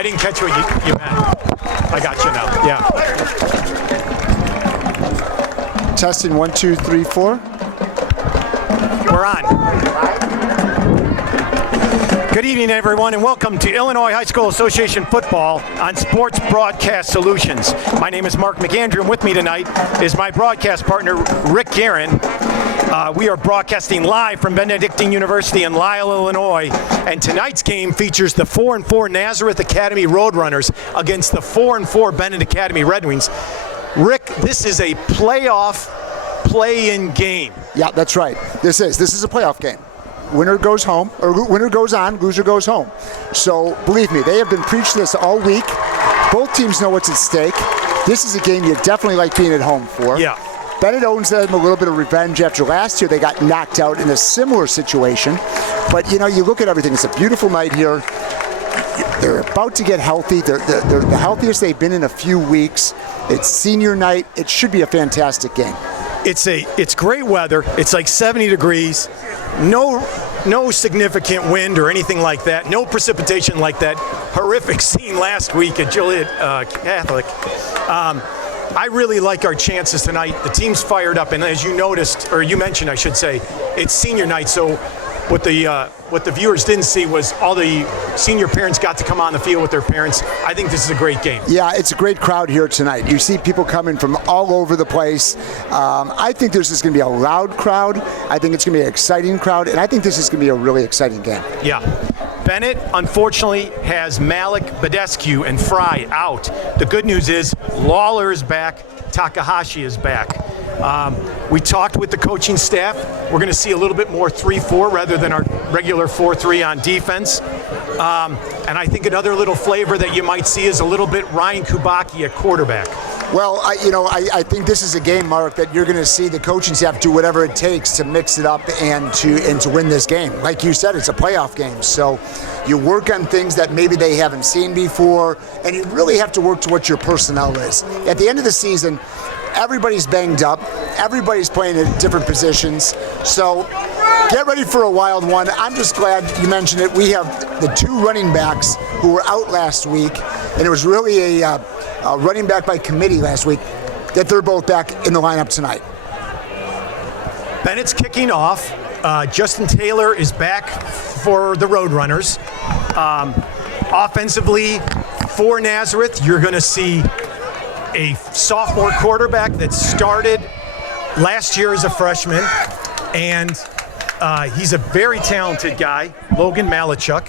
I didn't catch what you meant. I got you now. Yeah. Testing 1, 2, 3, 4. We're on. Good evening, everyone, and welcome to Illinois High School Association football on Sports Broadcast Solutions. My name is Mark McAndrew, and with me tonight is my broadcast partner, Rick Guerin. We are broadcasting live from Benedictine University in Lisle, Illinois, and tonight's game features the 4-4 Nazareth Academy Roadrunners against the 4-4 Benet Academy Red Wings. Rick, this is a playoff play-in game. Yeah, that's right. This is a playoff game. Winner goes home, or winner goes on, loser goes home. So believe me, they have been preaching this all week. Both teams know what's at stake. This is a game you definitely like being at home for. Yeah. Benet owes them a little bit of revenge after last year. They got knocked out in a similar situation. But, you know, you look at everything. It's a beautiful night here. They're about to get healthy. They're the healthiest they've been in a few weeks. It's senior night. It should be a fantastic game. It's great weather. It's like 70 degrees. No significant wind or anything like that. No precipitation like that horrific scene last week at Joliet Catholic. I really like our chances tonight. The team's fired up, and as you noticed, or you mentioned, I should say, it's senior night. So what the viewers didn't see was all the senior parents got to come on the field with their parents. I think this is a great game. Yeah, it's a great crowd here tonight. You see people coming from all over the place. I think this is going to be a loud crowd. I think it's going to be an exciting crowd, and I think this is going to be a really exciting game. Yeah. Benet, unfortunately, has Malik, Badescu, and Fry out. The good news is Lawler is back, Takahashi is back. We talked with the coaching staff. We're going to see a little bit more 3-4 rather than our regular 4-3 on defense. And I think another little flavor that you might see is a little bit Ryan Kubacki at quarterback. Well, I think this is a game, Mark, that you're going to see the coaching staff do whatever it takes to mix it up and to win this game. Like you said, it's a playoff game, so you work on things that maybe they haven't seen before, and you really have to work to what your personnel is. At the end of the season, everybody's banged up. Everybody's playing at different positions. So get ready for a wild one. I'm just glad you mentioned it. We have the two running backs who were out last week, and it was really a running back by committee last week, that they're both back in the lineup tonight. Bennett's kicking off. Justin Taylor is back for the Roadrunners. Offensively, for Nazareth, you're going to see a sophomore quarterback that started last year as a freshman, and he's a very talented guy, Logan Malachuk.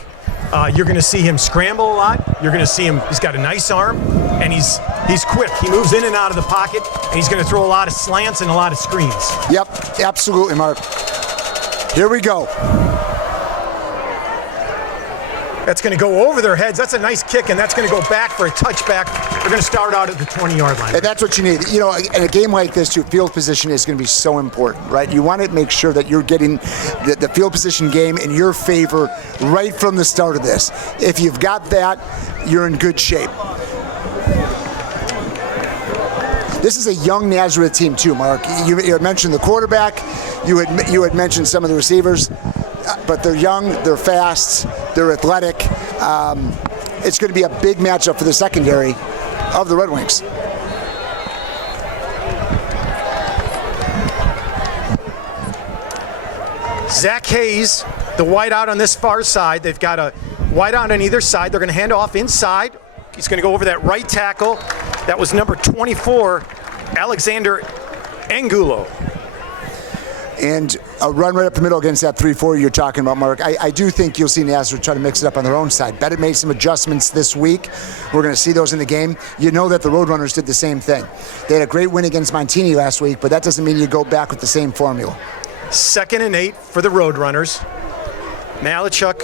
You're going to see him scramble a lot. You're going to see him, he's got a nice arm, and he's quick. He moves in and out of the pocket, and he's going to throw a lot of slants and a lot of screens. Yep, absolutely, Mark. Here we go. That's going to go over their heads. That's a nice kick, and that's going to go back for a touchback. They're going to start out at the 20-yard line. And that's what you need. You know, in a game like this, too, field position is going to be so important, right? You want to make sure that you're getting the field position game in your favor right from the start of this. If you've got that, you're in good shape. This is a young Nazareth team, too, Mark. You had mentioned the quarterback. You had mentioned some of the receivers. But they're young, they're fast, they're athletic. It's going to be a big matchup for the secondary of the Red Wings. Zach Hayes, the wideout on this far side. They've got a Wide out on either side. They're going to hand off inside. He's going to go over that right tackle. That was number 24, Alexander Angulo. And a run right up the middle against that 3-4 you're talking about, Mark. I do think you'll see Nazareth try to mix it up on their own side. Benet made some adjustments this week. We're going to see those in the game. You know that the Roadrunners did the same thing. They had a great win against Montini last week, but that doesn't mean you go back with the same formula. 2nd and 8 for the Roadrunners. Malachuk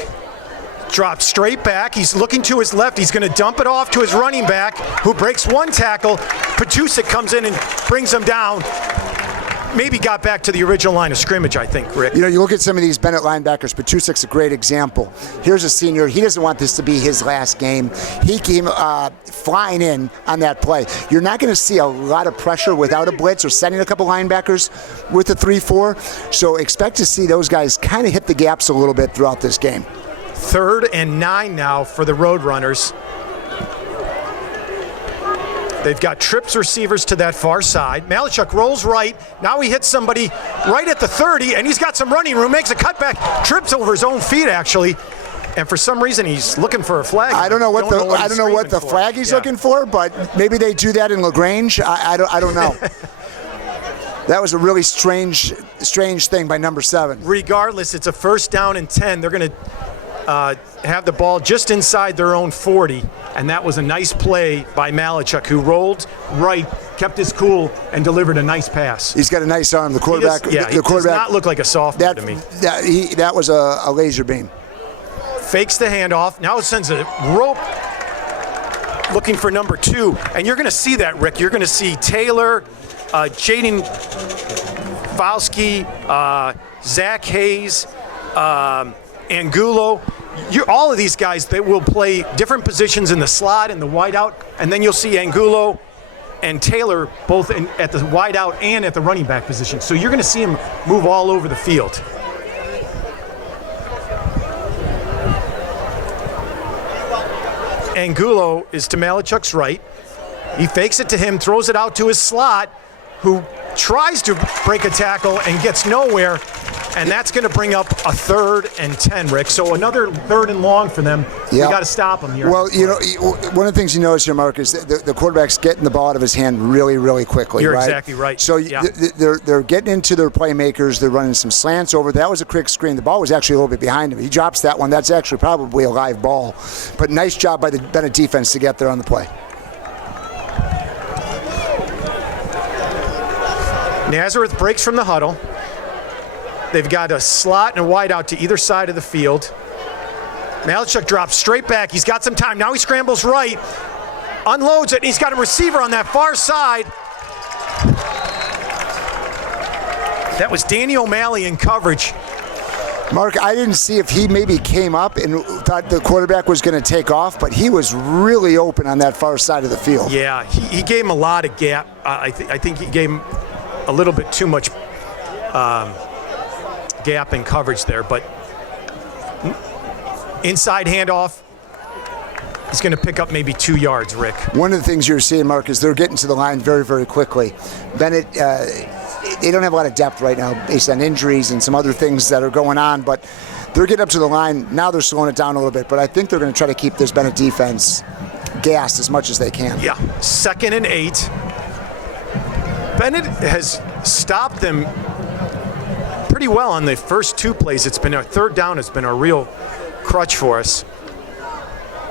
drops straight back. He's looking to his left. He's going to dump it off to his running back, who breaks one tackle. Patusik comes in and brings him down. Maybe got back to the original line of scrimmage, I think, Rick. You know, you look at some of these Benet linebackers. Patusik's a great example. Here's a senior. He doesn't want this to be his last game. He came flying in on that play. You're not going to see a lot of pressure without a blitz or sending a couple linebackers with a 3-4. So expect to see those guys kind of hit the gaps a little bit throughout this game. 3rd and 9 now for the Roadrunners. They've got trips receivers to that far side. Malachuk rolls right. Now he hits somebody right at the 30, and he's got some running room, makes a cutback, trips over his own feet, actually. And for some reason, he's looking for a flag. I don't know what the flag he's looking for, but maybe they do that in LaGrange. I don't know. That was a really strange thing by number 7. Regardless, it's a 1st down and 10. They're going to have the ball just inside their own 40, and that was a nice play by Malachuk, who rolled right, kept his cool, and delivered a nice pass. He got a nice arm. The quarterback, he does not look like a sophomore to me. That was a laser beam. Fakes the handoff. Now sends a rope looking for number 2, and you're going to see that, Rick. You're going to see Taylor, Jaden Falski, Zach Hayes, Angulo. All of these guys, they will play different positions in the slot and the wideout, and then you'll see Angulo and Taylor both at the wideout and at the running back position. So you're going to see them move all over the field. Angulo is to Malachuk's right. He fakes it to him, throws it out to his slot, who tries to break a tackle and gets nowhere, and that's going to bring up a 3rd and 10, Rick. So another 3rd and long for them. Yep. We got to stop them here. Well, you know, one of the things you notice here, Mark, is that the quarterback's getting the ball out of his hand really, really quickly. You're right? exactly right. So they're getting into their playmakers. They're running some slants over. That was a quick screen. The ball was actually a little bit behind him. He drops that one. That's actually probably a live ball. But nice job by the Benet defense to get there on the play. Nazareth breaks from the huddle. They've got a slot and a wide out to either side of the field. Malachuk drops straight back. He's got some time. Now he scrambles right, unloads it, and he's got a receiver on that far side. That was Danny O'Malley in coverage. Mark, I didn't see if he maybe came up and thought the quarterback was going to take off, but he was really open on that far side of the field. Yeah, he gave him a lot of gap. I think he gave him a little bit too much gap in coverage there, but inside handoff, he's going to pick up maybe 2 yards, Rick. One of the things you're seeing, Mark, is they're getting to the line very, very quickly. Benet, they don't have a lot of depth right now based on injuries and some other things that are going on, but they're getting up to the line. Now they're slowing it down a little bit, but I think they're going to try to keep this Benet defense gassed as much as they can. Yeah, 2nd and 8. Benet has stopped them pretty well on the first 2 plays. It's been a 3rd down has been a real crutch for us.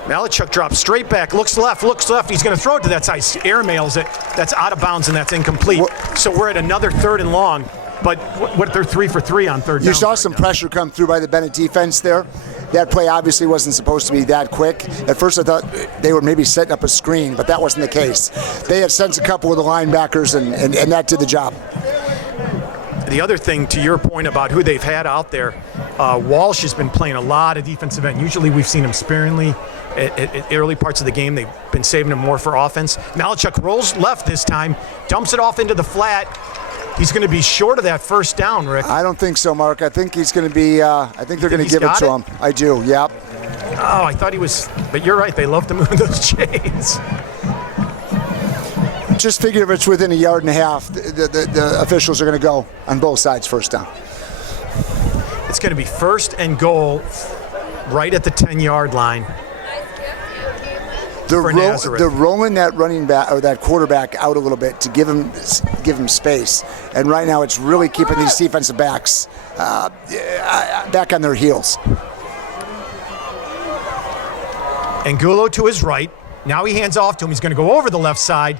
Malachuk drops straight back, looks left. He's going to throw it to that side. Airmails it. That's out of bounds, and that's incomplete. So we're at another 3rd and long. But what they're 3 for 3 on 3rd down. You saw some pressure come through by the Benet defense there. That play obviously wasn't supposed to be that quick. At first I thought they were maybe setting up a screen, but that wasn't the case. They had sent a couple of the linebackers, and that did the job. The other thing, to your point about who they've had out there, Walsh has been playing a lot of defensive end. Usually we've seen him sparingly at early parts of the game. They've been saving him more for offense. Malachuk rolls left this time, dumps it off into the flat. He's going to be short of that 1st down, Rick. I don't think so, Mark. I think he's going to be, I think they're going to give it to him. I do, yep. Oh, I thought he was, but you're right. They love to move those chains. Just figure if it's within a yard and a half, the officials are going to go on both sides 1st down. It's going to be 1st and goal right at the 10-yard line. They're rolling that running back or that quarterback out a little bit to give him space, and right now it's really keeping these defensive backs back on their heels. Angulo to his right. Now he hands off to him. He's going to go over the left side,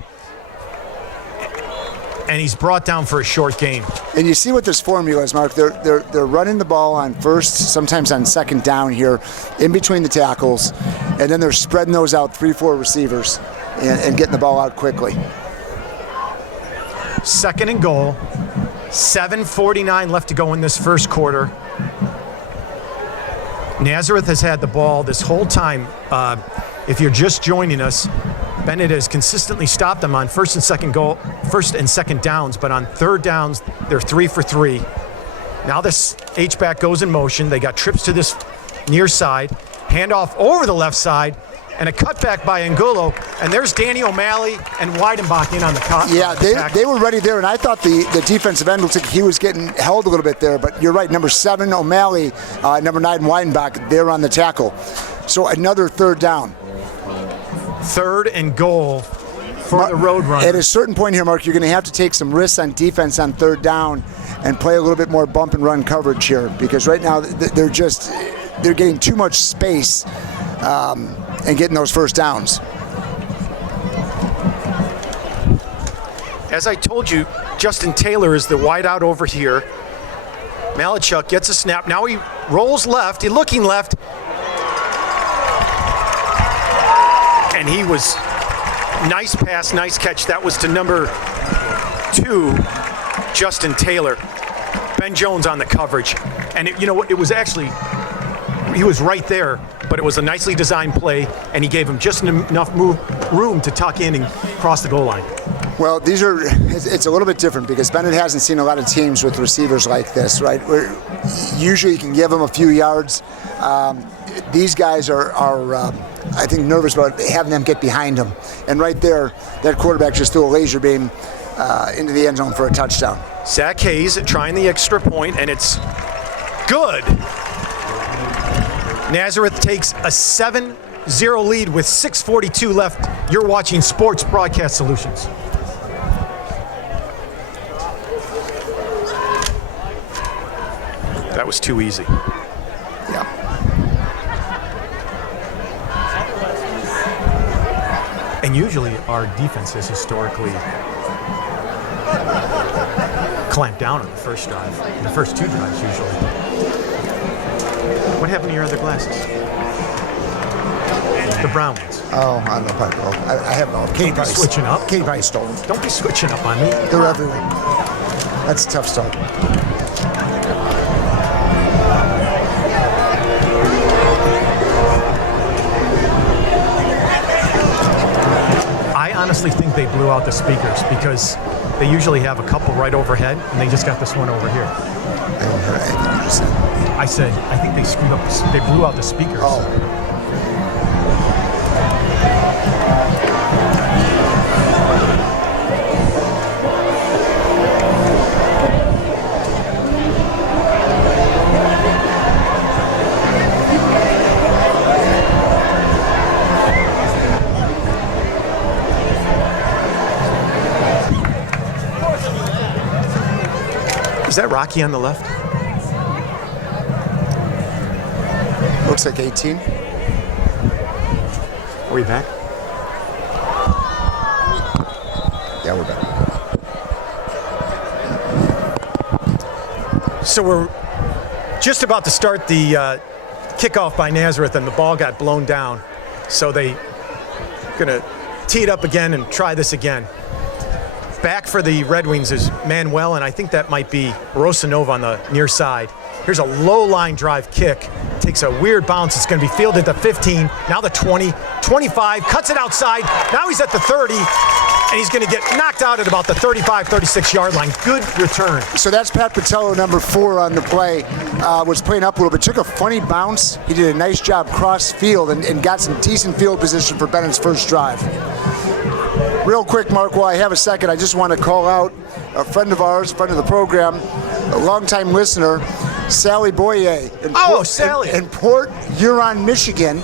and he's brought down for a short gain. And you see what this formula is, Mark. They're running the ball on first, sometimes on second down here, in between the tackles, and then they're spreading those out 3-4 receivers and getting the ball out quickly. 2nd and goal. 7:49 left to go in this first quarter. Nazareth has had the ball this whole time. If you're just joining us, Benet has consistently stopped them on first and second downs, but on third downs, they're 3 for 3. Now this H-back goes in motion. They got trips to this near side, handoff over the left side, and a cutback by Angulo. And there's Danny O'Malley and Weidenbach in on the cut. Yeah, they were ready there, and I thought the defensive end looks like he was getting held a little bit there, but you're right, number 7, O'Malley, number 9, Weidenbach, they're on the tackle. So another third down. 3rd and goal for the Roadrunners. At a certain point here, Mark, you're going to have to take some risks on defense on third down and play a little bit more bump and run coverage here, because right now they're getting too much space and getting those first downs. As I told you, Justin Taylor is the wideout over here. Malachuk gets a snap. Now he rolls left. He's looking left. And he was nice pass, nice catch. That was to number 2, Justin Taylor. Ben Jones on the coverage. And it was actually, he was right there, but it was a nicely designed play, and he gave him just enough room to tuck in and cross the goal line. Well, it's a little bit different because Benet hasn't seen a lot of teams with receivers like this, right? Where usually you can give them a few yards. These guys are I think, nervous about having them get behind him. And right there, that quarterback just threw a laser beam into the end zone for a touchdown. Zach Hayes trying the extra point, and it's good. Nazareth takes a 7-0 lead with 6:42 left. You're watching Sports Broadcast Solutions. That was too easy. Yeah. And usually our defense has historically clamped down on the first drive, the first 2 drives usually. What happened to your other glasses? The brown ones. Oh, I don't know. I have them. Katie probably switching up. Katie probably stole them. Don't be switching up on me. They're everywhere. That's a tough start. I honestly think they blew out the speakers because they usually have a couple right overhead, and they just got this one over here. I didn't hear anything you just said. I said, I think they screwed up. They blew out the speakers. Oh. Is that Rocky on the left? Looks like 18. Are we back? Yeah, we're back. So we're just about to start the kickoff by Nazareth, and the ball got blown down. So they're going to tee it up again and try this again. Back for the Red Wings is Manuel, and I think that might be Rosanova on the near side. Here's a low line drive kick. Takes a weird bounce. It's going to be fielded at the 15, now the 20, 25, cuts it outside. Now he's at the 30, and he's going to get knocked out at about the 35, 36-yard line. Good return. So that's Pat Patello, number 4 on the play. Was playing up a little bit. Took a funny bounce. He did a nice job cross field and got some decent field position for Bennett's first drive. Real quick, Mark, while I have a second, I just want to call out a friend of ours, friend of the program, a longtime listener, Sally Boyer. Sally. In Port Huron, Michigan.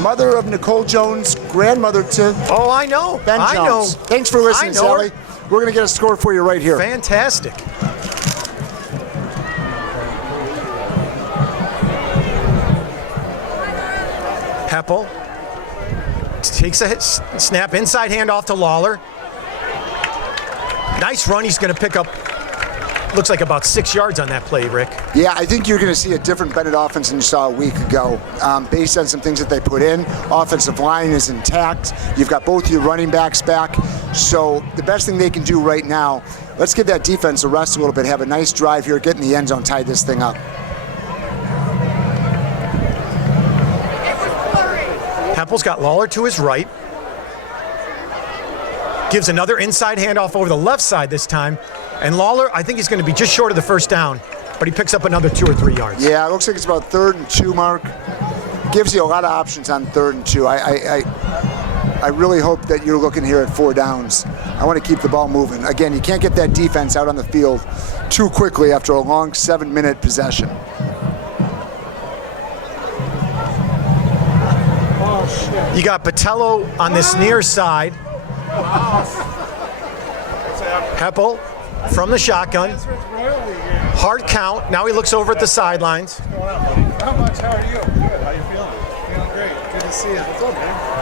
Mother of Nicole Jones, grandmother to Oh, I know. Ben I Jones. know. Thanks for listening, I know her. Sally. We're going to get a score for you right here. Fantastic. Heppel takes a snap, inside handoff to Lawler. Nice run. He's going to pick up, looks like about 6 yards on that play, Rick. Yeah, I think you're going to see a different Benet offense than you saw a week ago. Based on some things that they put in, offensive line is intact. You've got both your running backs back. So the best thing they can do right now, let's give that defense a rest a little bit, have a nice drive here, get in the end zone, tie this thing up. Heppel's got Lawler to his right. Gives another inside handoff over the left side this time. And Lawler, I think he's going to be just short of the first down, but he picks up another 2 or 3 yards. Yeah, it looks like it's about 3rd and 2, Mark. Gives you a lot of options on 3rd and 2. I really hope that you're looking here at 4 downs. I want to keep the ball moving. Again, you can't get that defense out on the field too quickly after a long 7-minute possession. You got Patello on this near side. Heppel from the shotgun. Hard count. Now he looks over at the sidelines. How much? How are you? Good. How you feeling? Feeling great. Good to see you. What's up, man?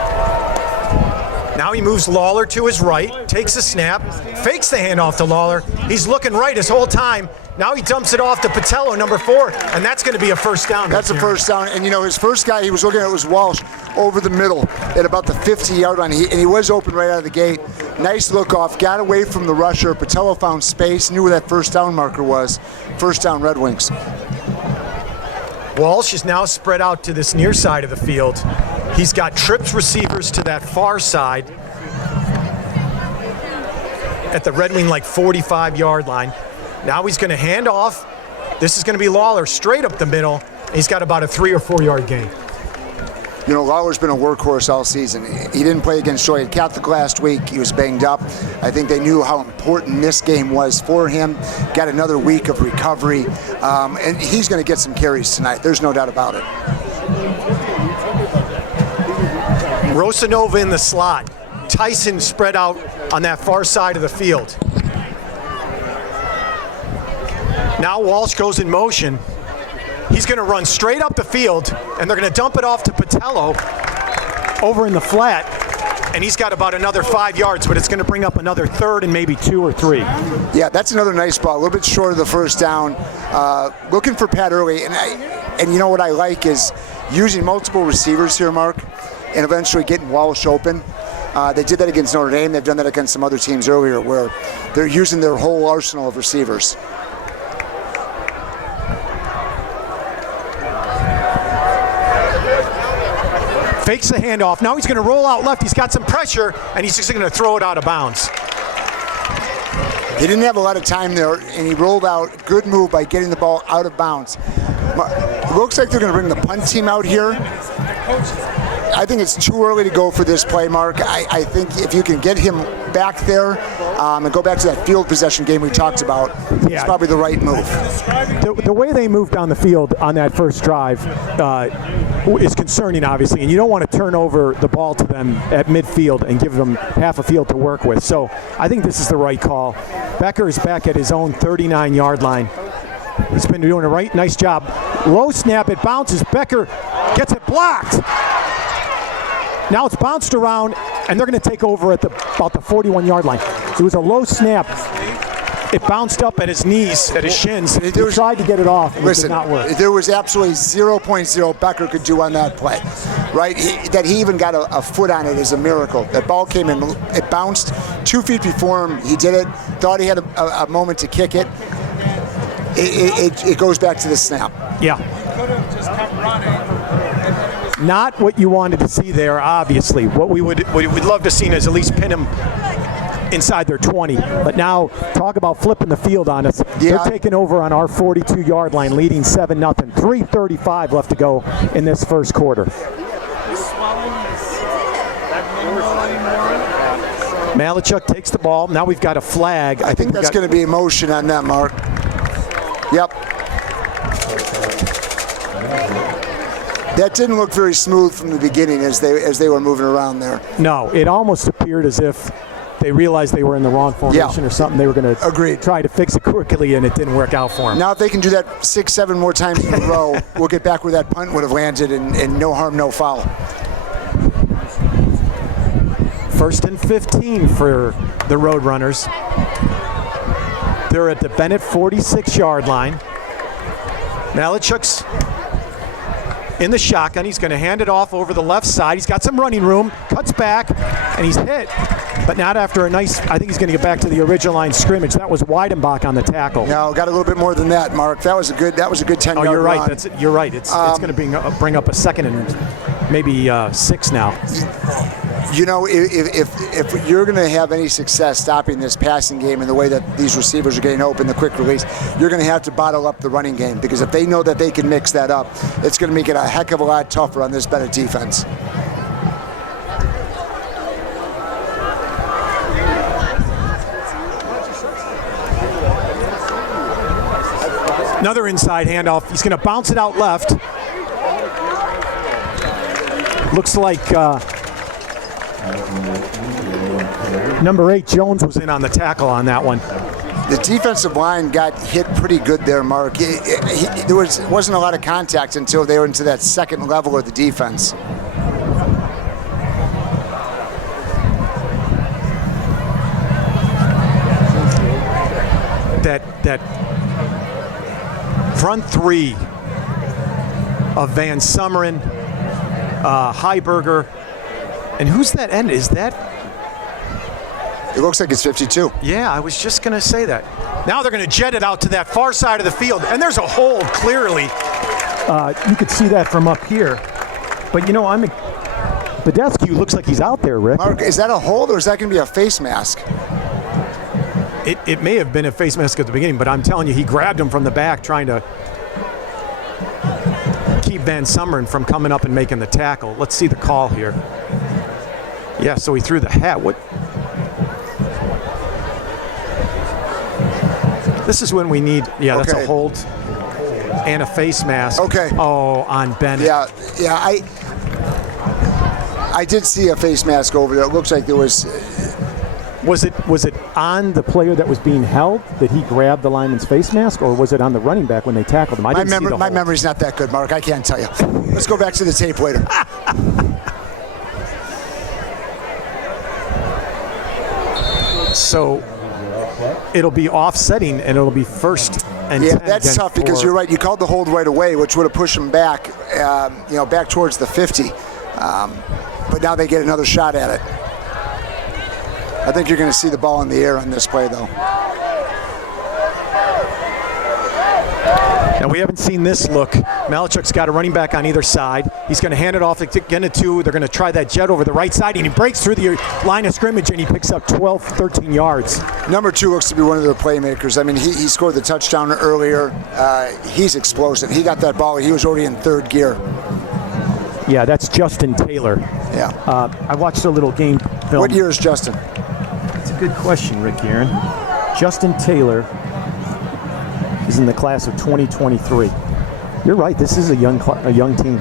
Now he moves Lawler to his right, takes a snap, fakes the handoff to Lawler. He's looking right his whole time. Now he dumps it off to Patello, number 4, and that's going to be a first down. That's a first down. And, you know, his first guy he was looking at was Walsh over the middle at about the 50-yard line. And he was open right out of the gate. Nice look off. Got away from the rusher. Patello found space, knew where that first down marker was. First down, Red Wings. Walsh is now spread out to this near side of the field. He's got trips receivers to that far side at the Red Wing, like 45-yard line. Now he's going to hand off. This is going to be Lawler straight up the middle. He's got about a 3 or 4 yard gain. You know, Lawler's been a workhorse all season. He didn't play against Joliet Catholic last week. He was banged up. I think they knew how important this game was for him. Got another week of recovery. And he's going to get some carries tonight. There's no doubt about it. Rosanova in the slot. Tyson spread out on that far side of the field. Now Walsh goes in motion. He's going to run straight up the field, and they're going to dump it off to Patello over in the flat, and he's got about another 5 yards, but it's going to bring up another 3rd and maybe 2 or 3. Yeah, that's another nice ball. A little bit short of the first down. Looking for Pat early, and you know what I like is using multiple receivers here, Mark, and eventually getting Walsh open. They did that against Notre Dame. They've done that against some other teams earlier where they're using their whole arsenal of receivers. Fakes the handoff. Now he's going to roll out left. He's got some pressure, and he's just going to throw it out of bounds. He didn't have a lot of time there, and he rolled out. Good move by getting the ball out of bounds. It looks like they're going to bring the punt team out here. I think it's too early to go for this play, Mark. I think if you can get him back there and go back to that field possession game we talked about, it's probably the right move. The way they moved down the field on that first drive is concerning, obviously, and you don't want to turn over the ball to them at midfield and give them half a field to work with. So I think this is the right call. Becker is back at his own 39-yard line. He's been doing a nice job. Low snap, it bounces. Becker gets it blocked. Now it's bounced around, and they're going to take over at about the 41-yard line. It was a low snap. It bounced up at his knees, at his shins. He tried to get it off, and it did not work. There was absolutely 0.0 Becker could do on that play, right? That he even got a foot on it is a miracle. That ball came in, it bounced 2 feet before him. He did it, thought he had a moment to kick it. It goes back to the snap. Yeah. He could have just kept running. Not what you wanted to see there, obviously. What we would love to see is at least pin him inside their 20. But now, talk about flipping the field on us. Yeah. They're taking over on our 42-yard line, leading 7-0. 3:35 left to go in this first quarter. Malachuk takes the ball. Now we've got a flag. I think that's going to be a motion on that, Mark. Yep. That didn't look very smooth from the beginning as they were moving around there. No, it almost appeared as if they realized they were in the wrong formation or something. They were going to try to fix it quickly, and it didn't work out for them. Now, if they can do that 6, 7 more times in a row, we'll get back where that punt would have landed, and no harm, no foul. 1st and 15 for the Roadrunners. They're at the Benet 46-yard line. Malachuk's in the shotgun. He's going to hand it off over the left side. He's got some running room, cuts back, and he's hit. But not after a nice, I think he's going to get back to the original line scrimmage. That was Weidenbach on the tackle. No, got a little bit more than that, Mark. That was a good 10-yard run. Oh, you're right. You're right. It's going to bring up a 2nd and maybe 6 now. You know, if you're going to have any success stopping this passing game in the way that these receivers are getting open, the quick release, you're going to have to bottle up the running game, because if they know that they can mix that up, it's going to make it a heck of a lot tougher on this Benet defense. Another inside handoff. He's going to bounce it out left. Looks like number 8, Jones, was in on the tackle on that one. The defensive line got hit pretty good there, Mark. There wasn't a lot of contact until they were into that second level of the defense. That front 3 of Van Summeren, Heiberger, and who's that end? Is that? It looks like it's 52. Yeah, I was just going to say that. Now they're going to jet it out to that far side of the field, and there's a hold clearly. You could see that from up here. But, you know, Badescu looks like he's out there, Rick. Mark, is that a hold, or is that going to be a face mask? It may have been a face mask at the beginning, but I'm telling you, he grabbed him from the back trying to keep Van Summeren from coming up and making the tackle. Let's see the call here. Yeah, so he threw the hat. What? This is when we need, that's a hold and a face mask. Okay. Oh, on Benet. Yeah, I did see a face mask over there. It looks like there was... Was it on the player that was being held that he grabbed the lineman's face mask, or was it on the running back when they tackled him? My memory's not that good, Mark. I can't tell you. Let's go back to the tape later. So it'll be offsetting, and it'll be 1st and 10. Yeah, that's tough, because you're right. You called the hold right away, which would have pushed them back, back towards the 50. But now they get another shot at it. I think you're going to see the ball in the air on this play, though. Now, we haven't seen this look. Malachuk's got a running back on either side. He's going to hand it off again to 2. They're going to try that jet over the right side, and he breaks through the line of scrimmage, and he picks up 12, 13 yards. Number 2 looks to be one of their playmakers. I mean, he scored the touchdown earlier. He's explosive. He got that ball. He was already in 3rd gear. Yeah, that's Justin Taylor. Yeah. I watched a little game film. What year is Justin? That's a good question, Rick Aaron. Justin Taylor is in the class of 2023. You're right. This is a young team.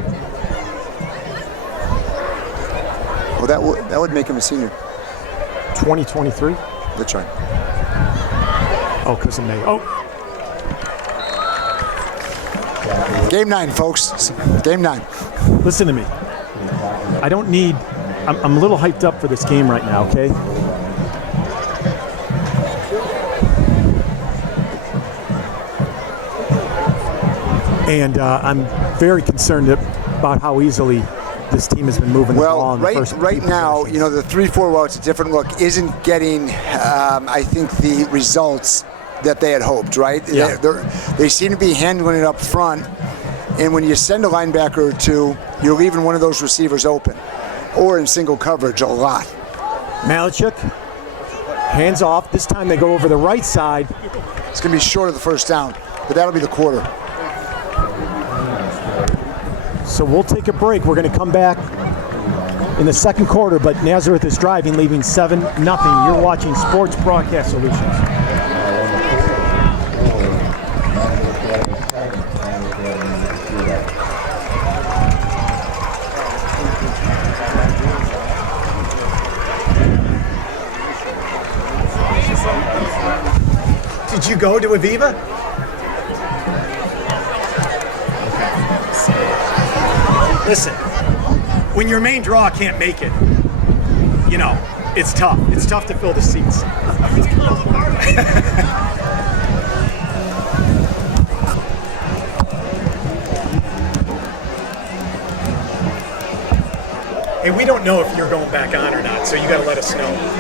Well, that would make him a senior. 2023. That's right. Oh, because of May. Oh. Game 9, folks. Game 9. Listen to me. I'm a little hyped up for this game right now, okay? And I'm very concerned about how easily this team has been moving the ball in the first right now, you know, the 3-4, well, it's a different look, isn't getting, I think, the results that they had hoped, right? Yeah. They seem to be handling it up front, and when you send a linebacker or 2, you're leaving one of those receivers open, or in single coverage a lot. Malachuk, hands off. This time they go over the right side. It's going to be short of the 1st down, but that'll be the quarter. So we'll take a break. We're going to come back in the 2nd quarter, but Nazareth is driving, leaving 7-0. You're watching Sports Broadcast Solutions. Did you go to Aviva? Listen, when your main draw can't make it, you know, it's tough. It's tough to fill the seats. Hey, we don't know if you're going back on or not, so you gotta let us know.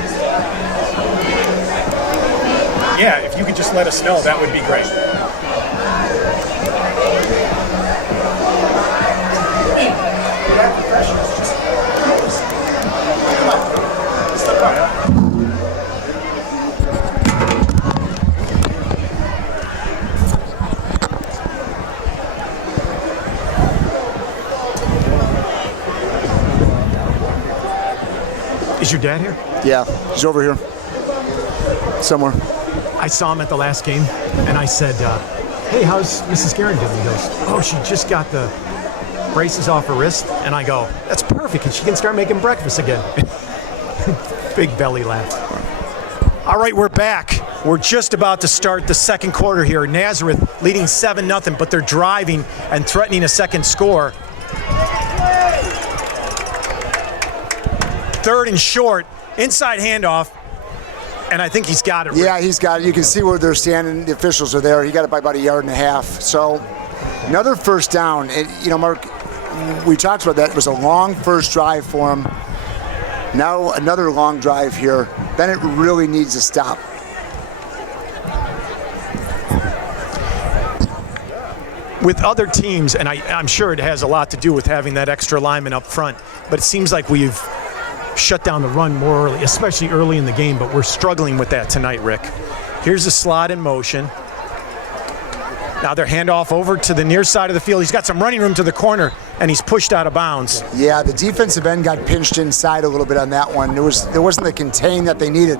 Yeah, if you could just let us know, that would be great. Is your dad here? Yeah, he's over here somewhere. I saw him at the last game, and I said, hey, how's Mrs. Guerin doing? He goes, oh, she just got the braces off her wrist. And I go, that's perfect, and she can start making breakfast again. Big belly laugh. All right, we're back. We're just about to start the second quarter here. Nazareth leading 7-0, but they're driving and threatening a second score. Third and short, inside handoff, and I think he's got it. Yeah, he's got it. You can see where they're standing. The officials are there. He got it by about 1.5 yards. So another first down. Mark, we talked about that. It was a long first drive for him. Now another long drive here. Benet really needs to stop. With other teams, and I'm sure it has a lot to do with having that extra lineman up front, but it seems like we've shut down the run more early, especially early in the game, but we're struggling with that tonight, Rick. Here's the slot in motion. Now their handoff over to the near side of the field. He's got some running room to the corner, and he's pushed out of bounds. Yeah, the defensive end got pinched inside a little bit on that one. There wasn't the contain that they needed.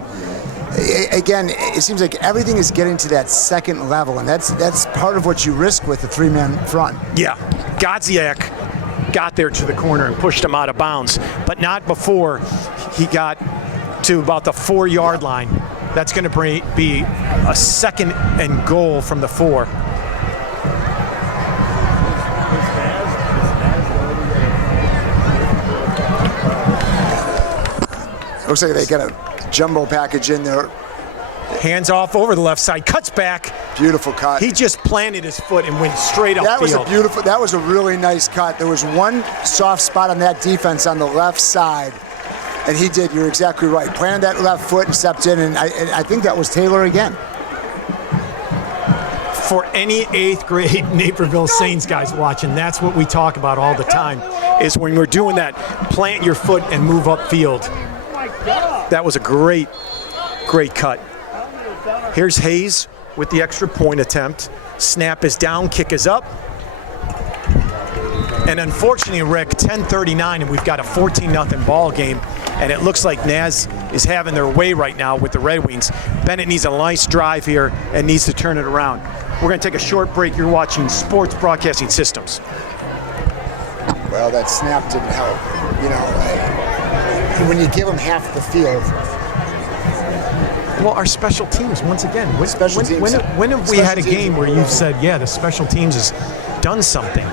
Again, it seems like everything is getting to that second level, and that's part of what you risk with the three-man front. Yeah, Godziak got there to the corner and pushed him out of bounds, but not before he got to about the 4-yard line. That's going to be a second and goal from the 4. Looks like they got a jumbo package in there. Hands off over the left side, cuts back. Beautiful cut. He just planted his foot and went straight up That was field. that was a really nice cut. There was one soft spot on that defense on the left side, and he did, you're exactly right, planted that left foot and stepped in, and I think that was Taylor again. For any 8th grade Naperville Saints guys watching, that's what we talk about all the time, is when we're doing that, plant your foot and move upfield. That was a great cut. Here's Hayes with the extra point attempt. Snap is down, kick is up. And unfortunately, Rick, 10:39, and we've got a 14-0 ball game, and it looks like Naz is having their way right now with the Red Wings. Benet needs a nice drive here and needs to turn it around. We're going to take a short break. You're watching Sports Broadcasting Systems. Well, that snap didn't help. When you give them half the field. Well, our special teams, once again, when have we had a game where you've said, yeah, the special teams has done something?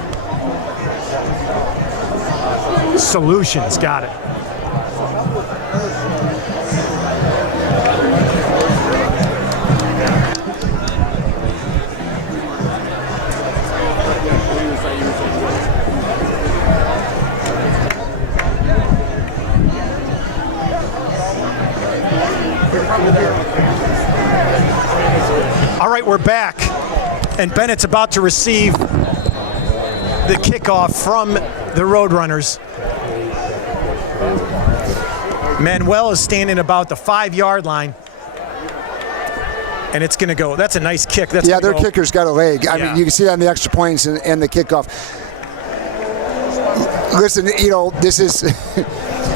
Solutions, got it. All right, we're back, and Bennett's about to receive the kickoff from the Roadrunners. Manuel is standing about the 5-yard line, and it's going to go. That's a nice kick. Their kicker's got a leg. I mean, you can see that on the extra points and the kickoff. Listen, this is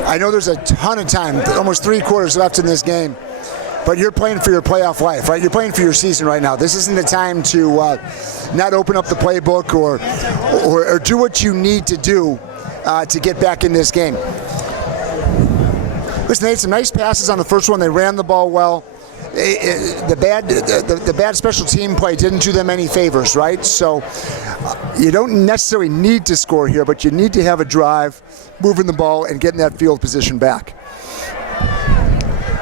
I know there's a ton of time, almost 3 quarters left in this game, but you're playing for your playoff life, right? You're playing for your season right now. This isn't the time to not open up the playbook or do what you need to do to get back in this game. Listen, they had some nice passes on the first one. They ran the ball well. the bad special team play didn't do them any favors, right? So you don't necessarily need to score here, but you need to have a drive, moving the ball, and getting that field position back.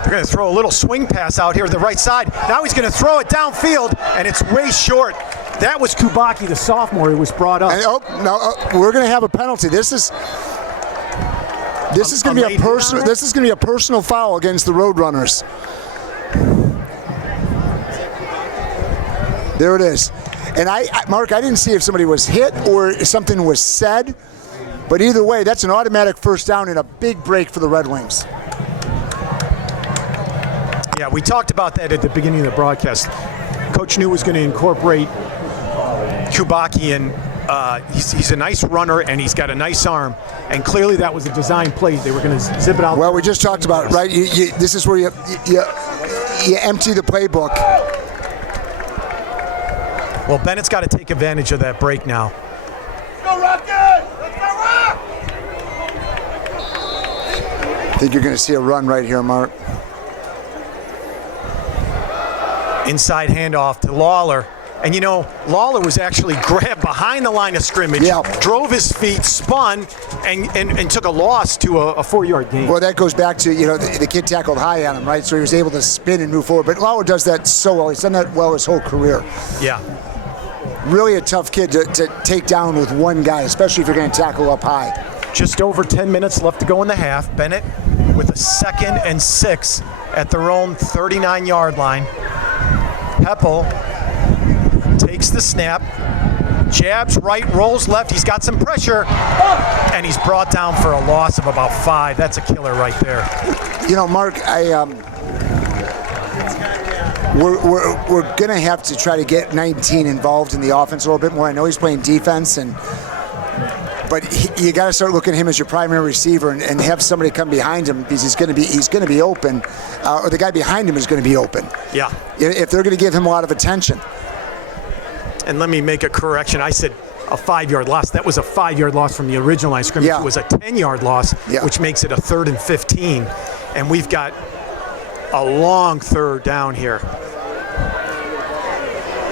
They're going to throw a little swing pass out here to the right side. Now he's going to throw it downfield, and it's way short. That was Kubaki, the sophomore, who was brought up. And, we're going to have a penalty. This is going to be a personal. This is going to be a personal foul against the Roadrunners. There it is. And Mark, I didn't see if somebody was hit or if something was said, but either way, that's an automatic first down and a big break for the Red Wings. Yeah, we talked about that at the beginning of the broadcast. Coach knew was going to incorporate Kubaki, and he's a nice runner, and he's got a nice arm. And clearly that was a design play. They were going to zip it out. Well, we just talked about it, right? This is where you empty the playbook. Well, Bennett's got to take advantage of that break now. Let's go, Rocket! Let's go, Rock! I think you're going to see a run right here, Mark. Inside handoff to Lawler. And you know, Lawler was actually grabbed behind the line of scrimmage, drove his feet, spun, and took a loss to a 4-yard gain. Well, that goes back to, the kid tackled high on him, right? So he was able to spin and move forward. But Lawler does that so well. He's done that well his whole career. Yeah. Really a tough kid to take down with one guy, especially if you're going to tackle up high. Just over 10 minutes left to go in the half. Benet with a 2nd and 6 at their own 39-yard line. Heppel takes the snap, jabs right, rolls left. He's got some pressure, and he's brought down for a loss of about 5. That's a killer right there. Mark, we're going to have to try to get 19 involved in the offense a little bit more. I know he's playing defense, but you got to start looking at him as your primary receiver and have somebody come behind him, because he's going to be open, or the guy behind him is going to be open. Yeah. If they're going to give him a lot of attention. And let me make a correction. I said a 5-yard loss. That was a 5-yard loss from the original line of scrimmage. Yeah. It was a 10-yard loss, which makes it a 3rd and 15. And we've got a long 3rd down here.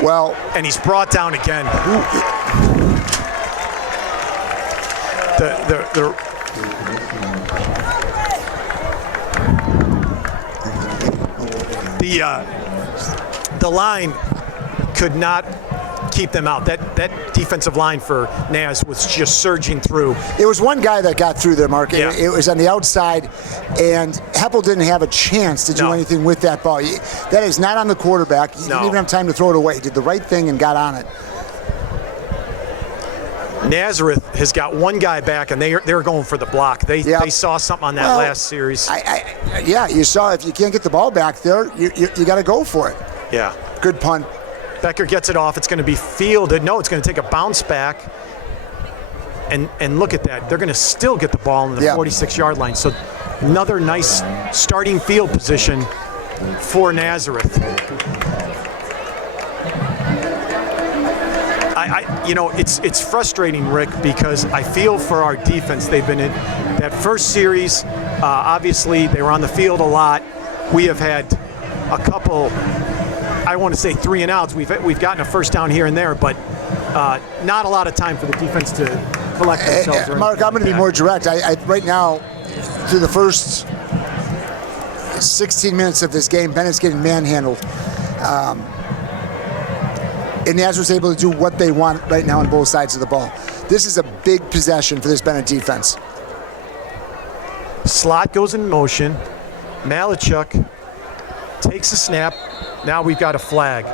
Well, and he's brought down again. The line could not keep them out. That defensive line for Naz was just surging through. It was one guy that got through there, Mark. Yeah. It was on the outside, and Heppel didn't have a chance to do anything with that ball. That is not on the quarterback. He didn't even have time to throw it away. He did the right thing and got on it. Nazareth has got one guy back, and they're going for the block. They saw something on that last series. You saw if you can't get the ball back there, you got to go for it. Yeah. Good punt. Becker gets it off. It's going to be fielded. No, it's going to take a bounce back. And look at that. They're going to still get the ball on the 46-yard line. So another nice starting field position for Nazareth. It's frustrating, Rick, because I feel for our defense. They've been in that first series. Obviously, they were on the field a lot. We have had a couple, I want to say 3 and outs. We've gotten a first down here and there, but not a lot of time for the defense to collect themselves. Mark, I'm going to be more direct. Right now, through the first 16 minutes of this game, Bennett's getting manhandled. And Nazareth's able to do what they want right now on both sides of the ball. This is a big possession for this Benet defense. Slot goes in motion. Malachuk takes a snap. Now we've got a flag.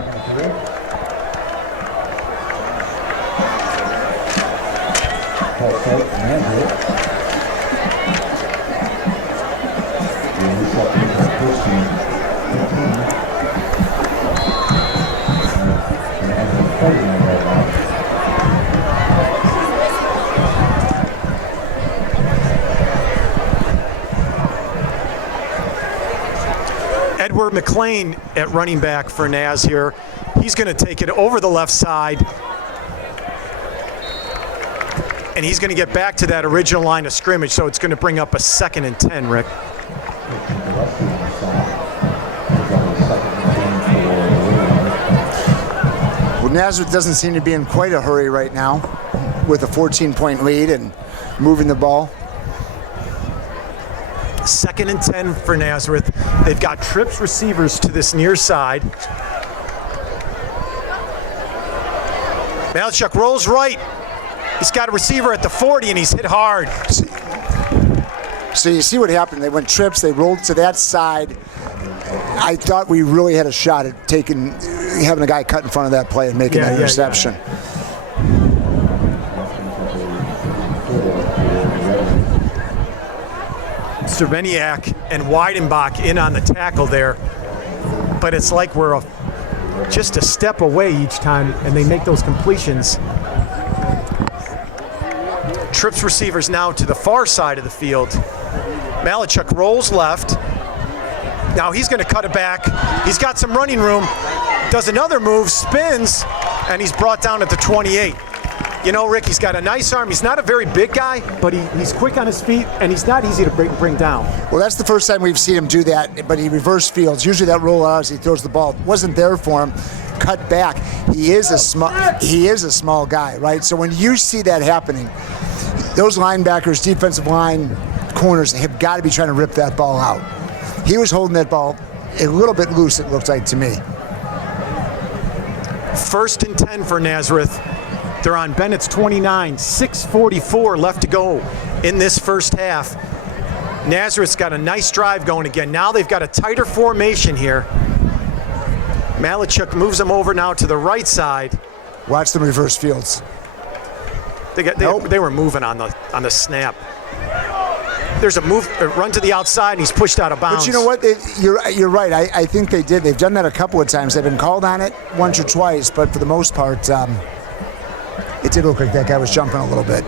Edward McLean at running back for Naz here. He's going to take it over the left side. And he's going to get back to that original line of scrimmage, so it's going to bring up a 2nd and 10, Rick. Nazareth doesn't seem to be in quite a hurry right now with a 14-point lead and moving the ball. 2nd and 10 for Nazareth. They've got trips receivers to this near side. Malachuk rolls right. He's got a receiver at the 40 and he's hit hard. So you see what happened. They went trips, they rolled to that side. I thought we really had a shot at having a guy cut in front of that play and making that interception. Cerveniak and Weidenbach in on the tackle there, but it's like we're just a step away each time, and they make those completions. Trips receivers now to the far side of the field. Malachuk rolls left. Now he's going to cut it back. He's got some running room. Does another move, spins, and he's brought down at the 28. You know, Rick, he's got a nice arm. He's not a very big guy, but he's quick on his feet, and he's not easy to bring down. Well, that's the first time we've seen him do that, but he reverse fields. Usually that roll out as he throws the ball wasn't there for him. Cut back. He is a small guy, right? So when you see that happening, those linebackers, defensive line, corners have got to be trying to rip that ball out. He was holding that ball a little bit loose, it looked like to me. 1st and 10 for Nazareth. They're on Bennett's 29, 6:44 left to go in this first half. Nazareth's got a nice drive going again. Now they've got a tighter formation here. Malachuk moves them over now to the right side. Watch the reverse fields. They were moving on the snap. There's a run to the outside, and he's pushed out of bounds. But you know what? You're right. I think they did. They've done that a couple of times. They've been called on it once or twice, but for the most part, it did look like that guy was jumping a little bit.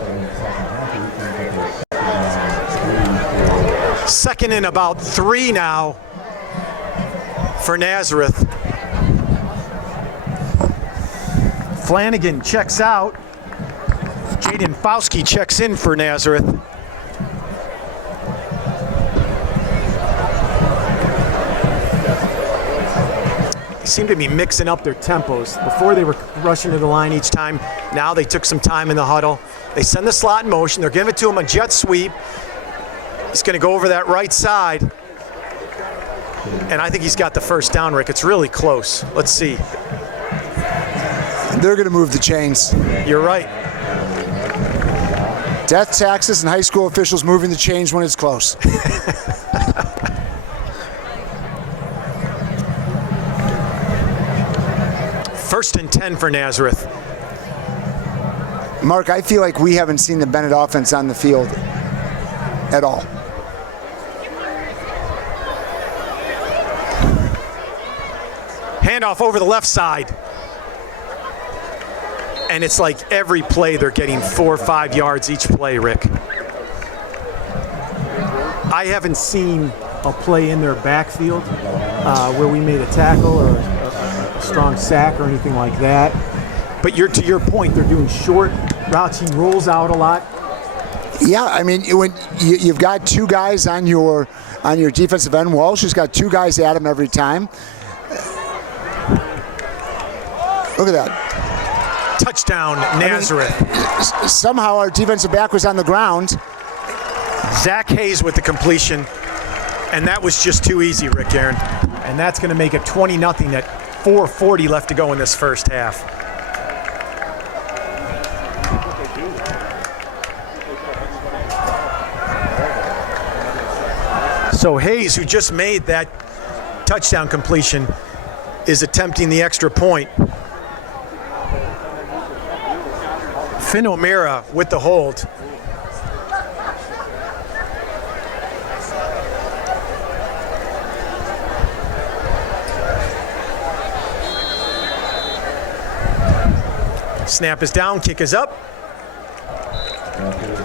2nd and about 3 now for Nazareth. Flanagan checks out. Jaden Fauski checks in for Nazareth. They seem to be mixing up their tempos. Before they were rushing to the line each time. Now they took some time in the huddle. They send the slot in motion. They're giving it to him a jet sweep. He's going to go over that right side. And I think he's got the first down, Rick. It's really close. Let's see. They're going to move the chains. You're right. Death taxes and high school officials moving the chains when it's close. 1st and 10 for Nazareth. Mark, I feel like we haven't seen the Benet offense on the field at all. Handoff over the left side. And it's like every play they're getting 4 or 5 yards each play, Rick. I haven't seen a play in their backfield where we made a tackle or a strong sack or anything like that. But to your point, they're doing short routes. He rolls out a lot. Yeah, I mean, when you've got 2 guys on your defensive end, Walsh has got 2 guys at him every time. Look at that. Touchdown, Nazareth. I mean, somehow our defensive back was on the ground. Zach Hayes with the completion, and that was just too easy, Rick Aaron. And that's going to make it 20-0 at 4:40 left to go in this first half. So Hayes, who just made that touchdown completion, is attempting the extra point. Finn O'Meara with the hold. Snap is down, kick is up,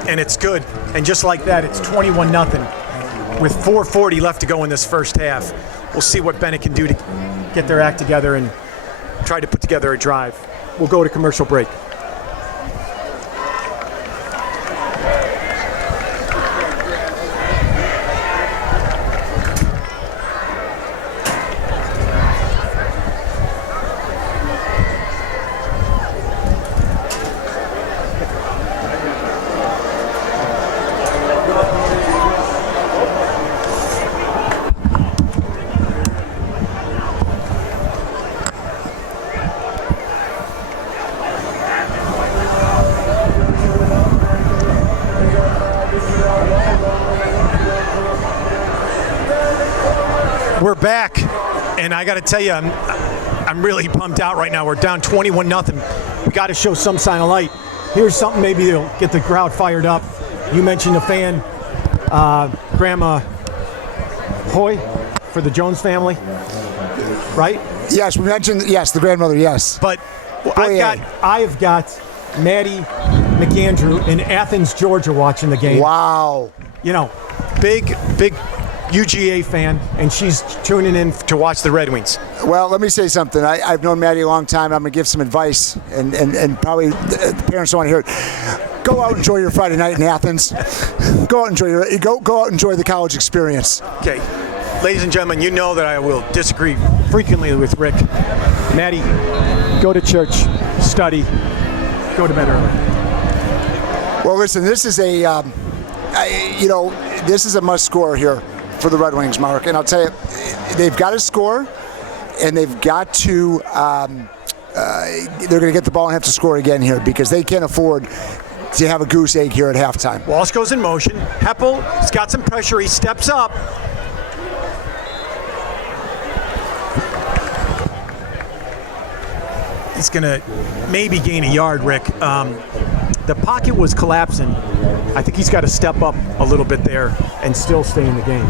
and it's good. And just like that, it's 21-0 with 4:40 left to go in this first half. We'll see what Benet can do to get their act together and try to put together a drive. We'll go to commercial break. We're back, and I got to tell you, I'm really pumped out right now. We're down 21-0. We got to show some sign of light. Here's something maybe that'll get the crowd fired up. You mentioned the fan, Grandma Hoy for the Jones family, right? Yes, we mentioned, yes, the grandmother, yes. But I've got Maddie McAndrew in Athens, Georgia, watching the game. Wow. You know, big UGA fan, and she's tuning in to watch the Red Wings. Well, let me say something. I've known Maddie a long time. I'm going to give some advice, and probably the parents don't want to hear it. Go out and enjoy your Friday night in Athens. Go out and enjoy the college experience. Okay. Ladies and gentlemen, you know that I will disagree frequently with Rick. Maddie, go to church, study, go to bed early. Well, listen, this is this is a must-score here for the Red Wings, Mark. And I'll tell you, they've got to score, and they've got to. They're going to get the ball and have to score again here because they can't afford to have a goose egg here at halftime. Walsh goes in motion. Heppel's got some pressure. He steps up. He's going to maybe gain a yard, Rick. The pocket was collapsing. I think he's got to step up a little bit there and still stay in the game.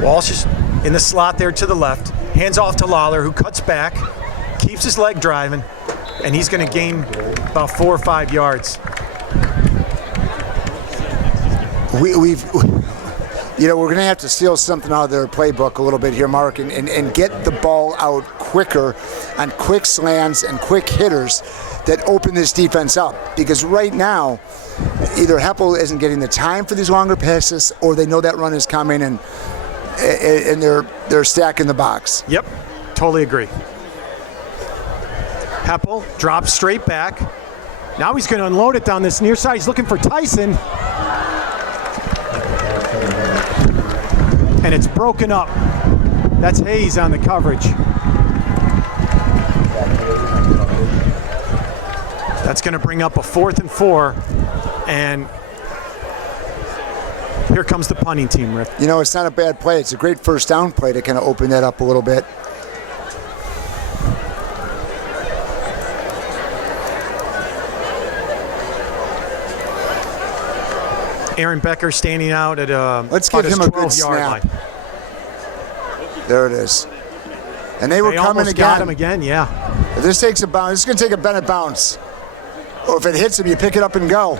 Walsh is in the slot there to the left. Hands off to Lawler, who cuts back, keeps his leg driving, and he's going to gain about 4 or 5 yards. We're going to have to steal something out of their playbook a little bit here, Mark, and get the ball out quicker on quick slants and quick hitters that open this defense up. Because right now, either Heppel isn't getting the time for these longer passes, or they know that run is coming and they're stacking the box. Yep, totally agree. Heppel drops straight back. Now he's going to unload it down this near side. He's looking for Tyson. And it's broken up. That's Hayes on the coverage. That's going to bring up a 4th and 4. And here comes the punting team, Rick. You know, it's not a bad play. It's a great first down play to kind of open that up a little bit. Aaron Becker standing out at let's give him a good snap. Line. There it is. And they were coming almost again. Got him again, yeah. If this takes a bounce, it's going to take a Benet bounce. Or if it hits him, you pick it up and go.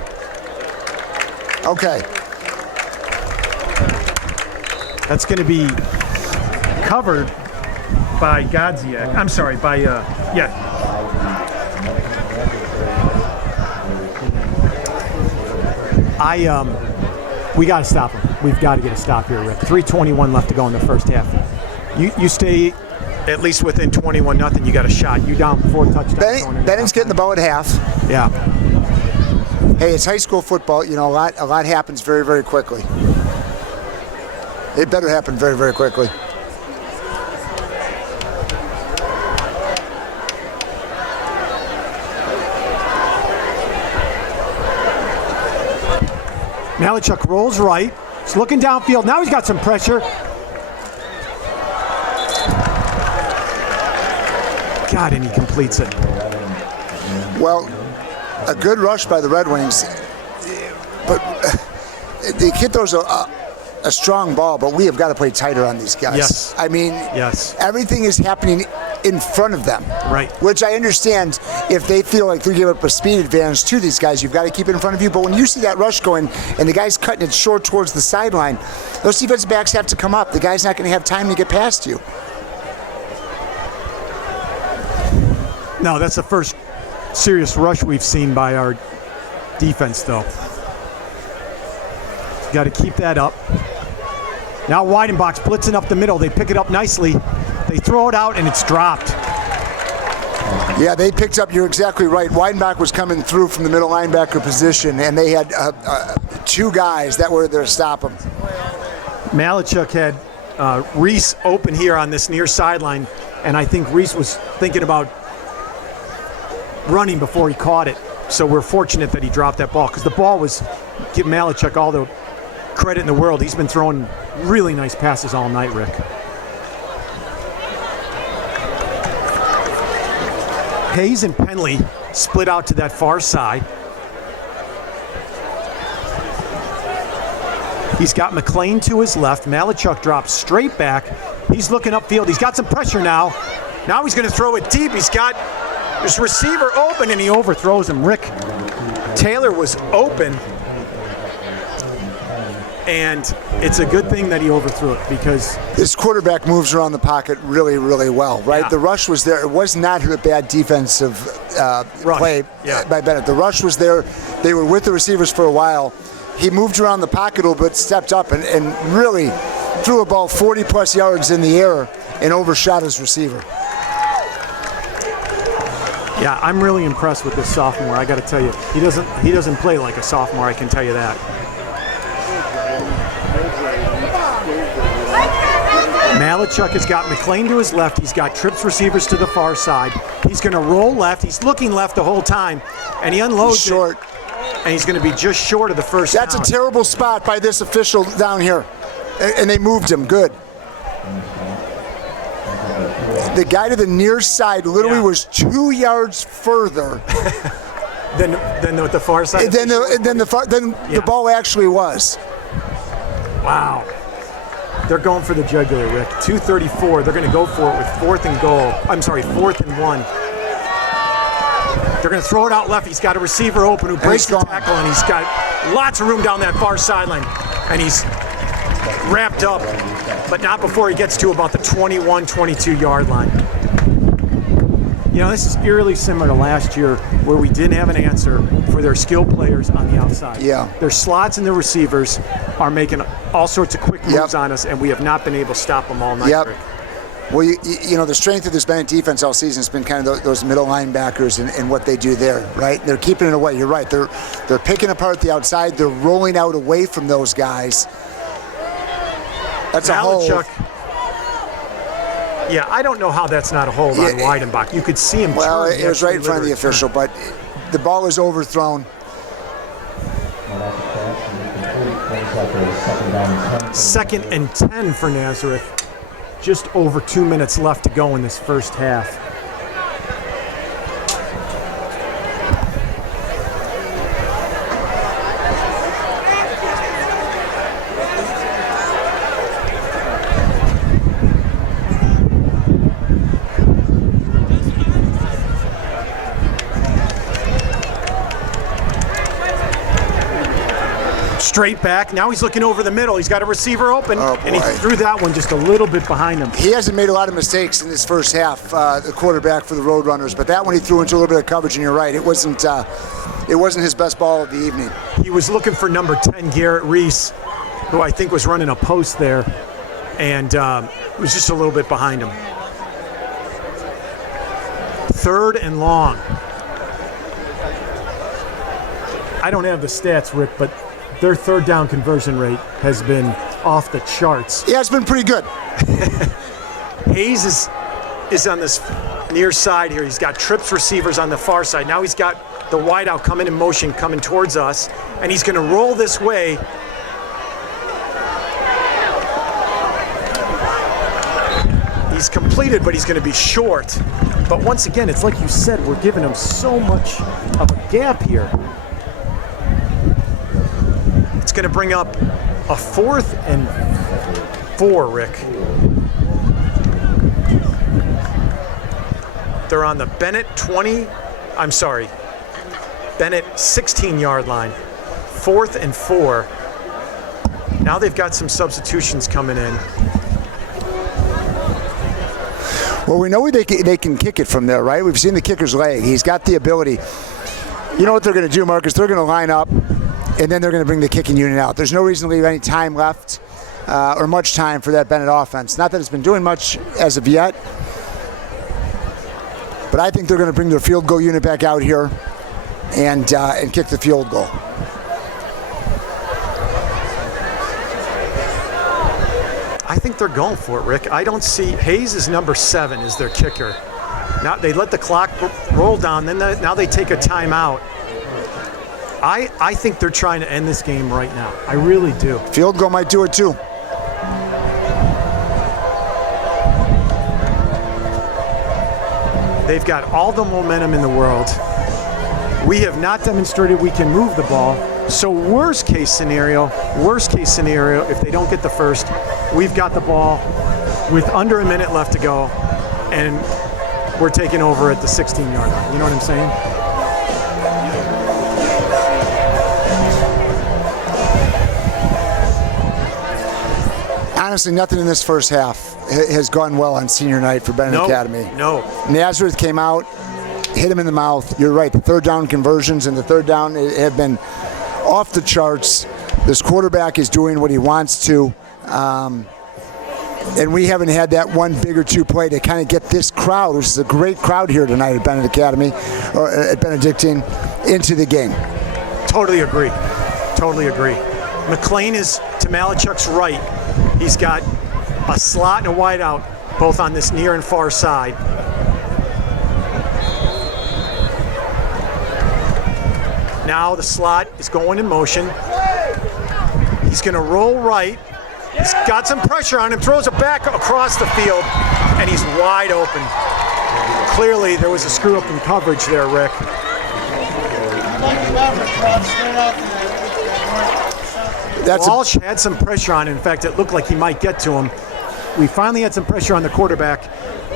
Okay. That's going to be covered by Godziak. I'm sorry, by we got to stop him. We've got to get a stop here, Rick. 3:21 left to go in the first half. You stay at least within 21-0. You got a shot. You down 4 touchdowns. Bennett's getting the ball at half. Yeah. Hey, it's high school football. You know, a lot happens very, very quickly. It better happen very, very quickly. Malachuk rolls right. He's looking downfield. Now he's got some pressure. God, and he completes it. Well, a good rush by the Red Wings. But the kid throws a strong ball, but we have got to play tighter on these guys. Yes. I mean, yes. Everything is happening in front of them. Right. Which I understand if they feel like they're giving up a speed advantage to these guys, you've got to keep it in front of you. But when you see that rush going and the guy's cutting it short towards the sideline, those defensive backs have to come up. The guy's not going to have time to get past you. No, that's the first serious rush we've seen by our defense, though. Got to keep that up. Now Weidenbach's blitzing up the middle. They pick it up nicely. They throw it out, and it's dropped. Yeah, they picked up, you're exactly right. Weidenbach was coming through from the middle linebacker position, and they had 2 guys that were there to stop him. Malachuk had Reese open here on this near sideline, and I think Reese was thinking about running before he caught it. So we're fortunate that he dropped that ball, because the ball was, give Malachuk all the credit in the world. He's been throwing really nice passes all night, Rick. Hayes and Penley split out to that far side. He's got McLean to his left. Malachuk drops straight back. He's looking upfield. He's got some pressure now. Now he's going to throw it deep. He's got his receiver open, and he overthrows him. Rick Taylor was open, and it's a good thing that he overthrew it, because this quarterback moves around the pocket really, really well, right? Yeah. The rush was there. It was not a bad defensive play by Benet. The rush was there. They were with the receivers for a while. He moved around the pocket a little bit, stepped up, and really threw a ball 40-plus yards in the air and overshot his receiver. Yeah, I'm really impressed with this sophomore. I got to tell you, he doesn't play like a sophomore. I can tell you that. Malachuk has got McLean to his left. He's got trips receivers to the far side. He's going to roll left. He's looking left the whole time, and he unloads short. And he's going to be just short of the first down. That's a terrible spot by this official down here, and they moved him. Good. The guy to the near side literally was 2 yards further than the far side. Than the ball actually was. Wow. They're going for the jugular, Rick. 2:34. They're going to go for it with 4th and 1. They're going to throw it out left. He's got a receiver open who breaks the tackle, and he's got lots of room down that far sideline. And he's wrapped up, but not before he gets to about the 21, 22-yard line. You know, this is eerily similar to last year, where we didn't have an answer for their skill players on the outside. Yeah. Their slots and their receivers are making all sorts of quick moves on us, and we have not been able to stop them all night, Rick. Well, you know, the strength of this Benet defense all season has been kind of those middle linebackers and what they do there, right? They're keeping it away. You're right. They're picking apart the outside. They're rolling out away from those guys. That's a hold. Yeah, I don't know how that's not a hold on Weidenbach. You could see him. Well, it was right in front of the official, but the ball was overthrown. 2nd and 10 for Nazareth. Just over 2 minutes left to go in this first half. Straight back. Now he's looking over the middle. He's got a receiver open, and he threw that one just a little bit behind him. He hasn't made a lot of mistakes in this first half, the quarterback for the Roadrunners, but that one he threw into a little bit of coverage, and you're right. It wasn't his best ball of the evening. He was looking for number 10, Garrett Reese, who I think was running a post there, and was just a little bit behind him. 3rd and long. I don't have the stats, Rick, but their 3rd down conversion rate has been off the charts. Yeah, it's been pretty good. Hayes is on this near side here. He's got trips receivers on the far side. Now he's got the wideout coming in motion, coming towards us, and he's going to roll this way. He's completed, but he's going to be short. But once again, it's like you said, we're giving him so much of a gap here. It's going to bring up a 4th and 4, Rick. They're on the Benet 16-yard line. 4th and 4. Now they've got some substitutions coming in. Well, we know they can kick it from there, right? We've seen the kicker's leg. He's got the ability. You know what they're going to do, Marcus? They're going to line up, and then they're going to bring the kicking unit out. There's no reason to leave any time left or much time for that Benet offense. Not that it's been doing much as of yet, but I think they're going to bring their field goal unit back out here and kick the field goal. I think they're going for it, Rick. I don't see Hayes is number 7 is their kicker. Now they let the clock roll down. Then now they take a timeout. I think they're trying to end this game right now. I really do. Field goal might do it too. They've got all the momentum in the world. We have not demonstrated we can move the ball. So worst case scenario, if they don't get the first, we've got the ball with under a minute left to go, and we're taking over at the 16-yard line. You know what I'm saying? Honestly, nothing in this first half has gone well on senior night for Benet Academy. No. Nazareth came out, hit him in the mouth. You're right, the third down conversions and the third down have been off the charts. This quarterback is doing what he wants to. And we haven't had that one big or two play to kind of get this crowd, which is a great crowd here tonight at Benet Academy, or at Benedictine, into the game. Totally agree. McLean is to Malachuk's right. He's got a slot and a wide out, both on this near and far side. Now the slot is going in motion. He's going to roll right. He's got some pressure on him, throws it back across the field, and he's wide open. Clearly, there was a screw-up in coverage there, Rick. Walsh had some pressure on him. In fact, it looked like he might get to him. We finally had some pressure on the quarterback.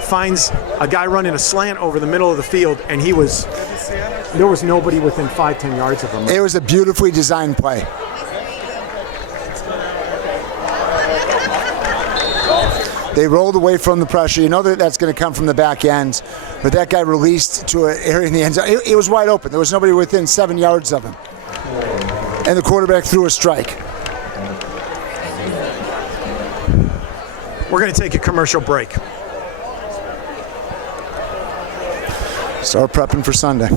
Finds a guy running a slant over the middle of the field, and there was nobody within 5-10 yards of him. It was a beautifully designed play. They rolled away from the pressure. You know that's going to come from the back end. But that guy released to an area in the end zone. It was wide open. There was nobody within 7 yards of him. And the quarterback threw a strike. We're going to take a commercial break. Start prepping for Sunday.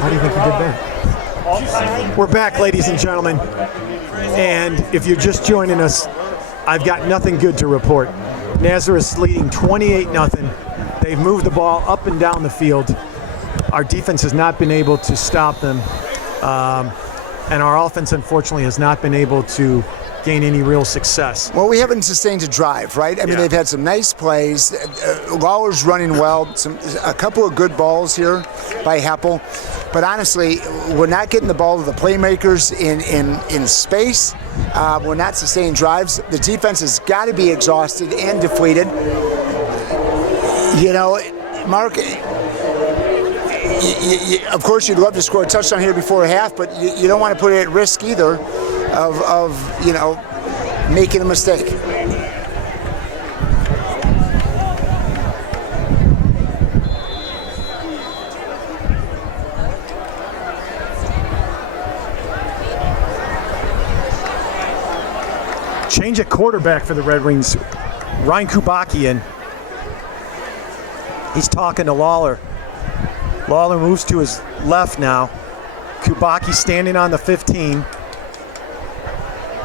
How do you think he did that? We're back, ladies and gentlemen. And if you're just joining us, I've got nothing good to report. Nazareth's leading 28-0. They've moved the ball up and down the field. Our defense has not been able to stop them. And our offense, unfortunately, has not been able to gain any real success. Well, we haven't sustained a drive, right? I mean, they've had some nice plays. Lawler's running well. A couple of good balls here by Heppel. But honestly, we're not getting the ball to the playmakers in space. We're not sustaining drives. The defense has got to be exhausted and depleted. You know, Mark, of course, you'd love to score a touchdown here before half, but you don't want to put it at risk either of you know, making a mistake. Change at quarterback for the Red Wings. Ryan Kubakian. He's talking to Lawler. Lawler moves to his left now. Kubaki standing on the 15.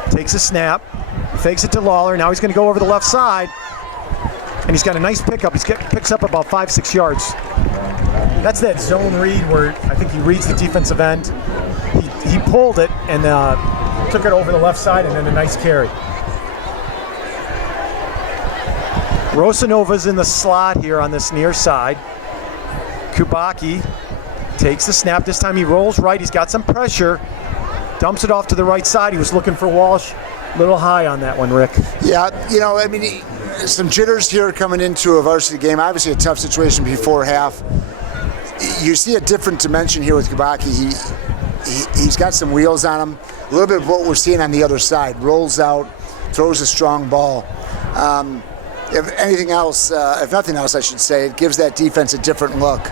Takes a snap. Fakes it to Lawler. Now he's going to go over the left side. And he's got a nice pickup. He picks up about 5-6 yards. That's that zone read where I think he reads the defensive end. He pulled it and took it over the left side, and then a nice carry. Rosanova's in the slot here on this near side. Kubaki takes the snap. This time he rolls right. He's got some pressure. Dumps it off to the right side. He was looking for Walsh. A little high on that one, Rick. Yeah, you know, I mean, some jitters here coming into a varsity game. Obviously a tough situation before half. You see a different dimension here with Kubaki. He's got some wheels on him. A little bit of what we're seeing on the other side. Rolls out, throws a strong ball. If anything else, if nothing else, I should say, it gives that defense a different look.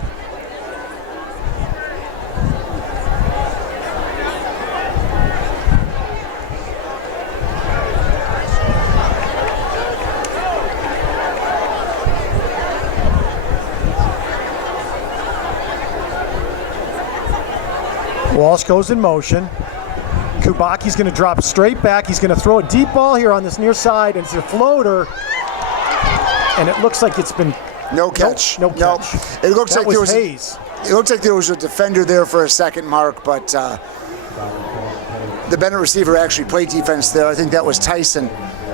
Walsh goes in motion. Kubaki's going to drop straight back. He's going to throw a deep ball here on this near side, and it's a floater. And it looks like it's been no catch. No catch. It looks like there was Hayes. It looks like there was a defender there for a second, Mark, but the Benet receiver actually played defense there. I think that was Tyson.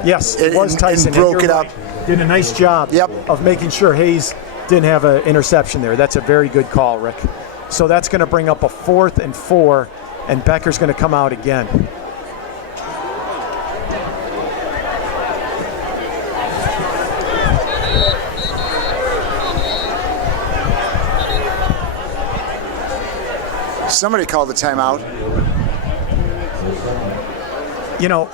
Yes, it was Tyson. And broke it up. Did a nice job of making sure Hayes didn't have an interception there. That's a very good call, Rick. So that's going to bring up a 4th and 4, and Becker's going to come out again. Somebody called the timeout. You know,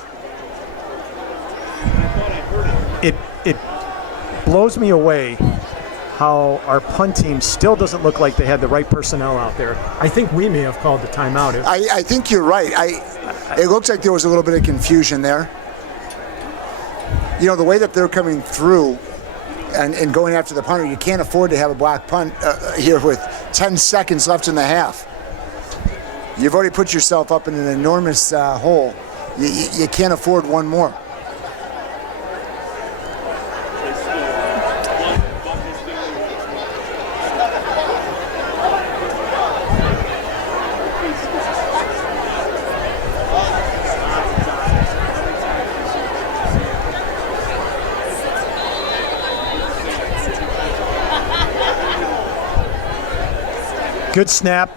it blows me away how our punt team still doesn't look like they had the right personnel out there. I think we may have called the timeout. I think you're right. It looks like there was a little bit of confusion there. You know, the way that they're coming through and going after the punter, you can't afford to have a block punt here with 10 seconds left in the half. You've already put yourself up in an enormous hole. You can't afford one more. Good snap.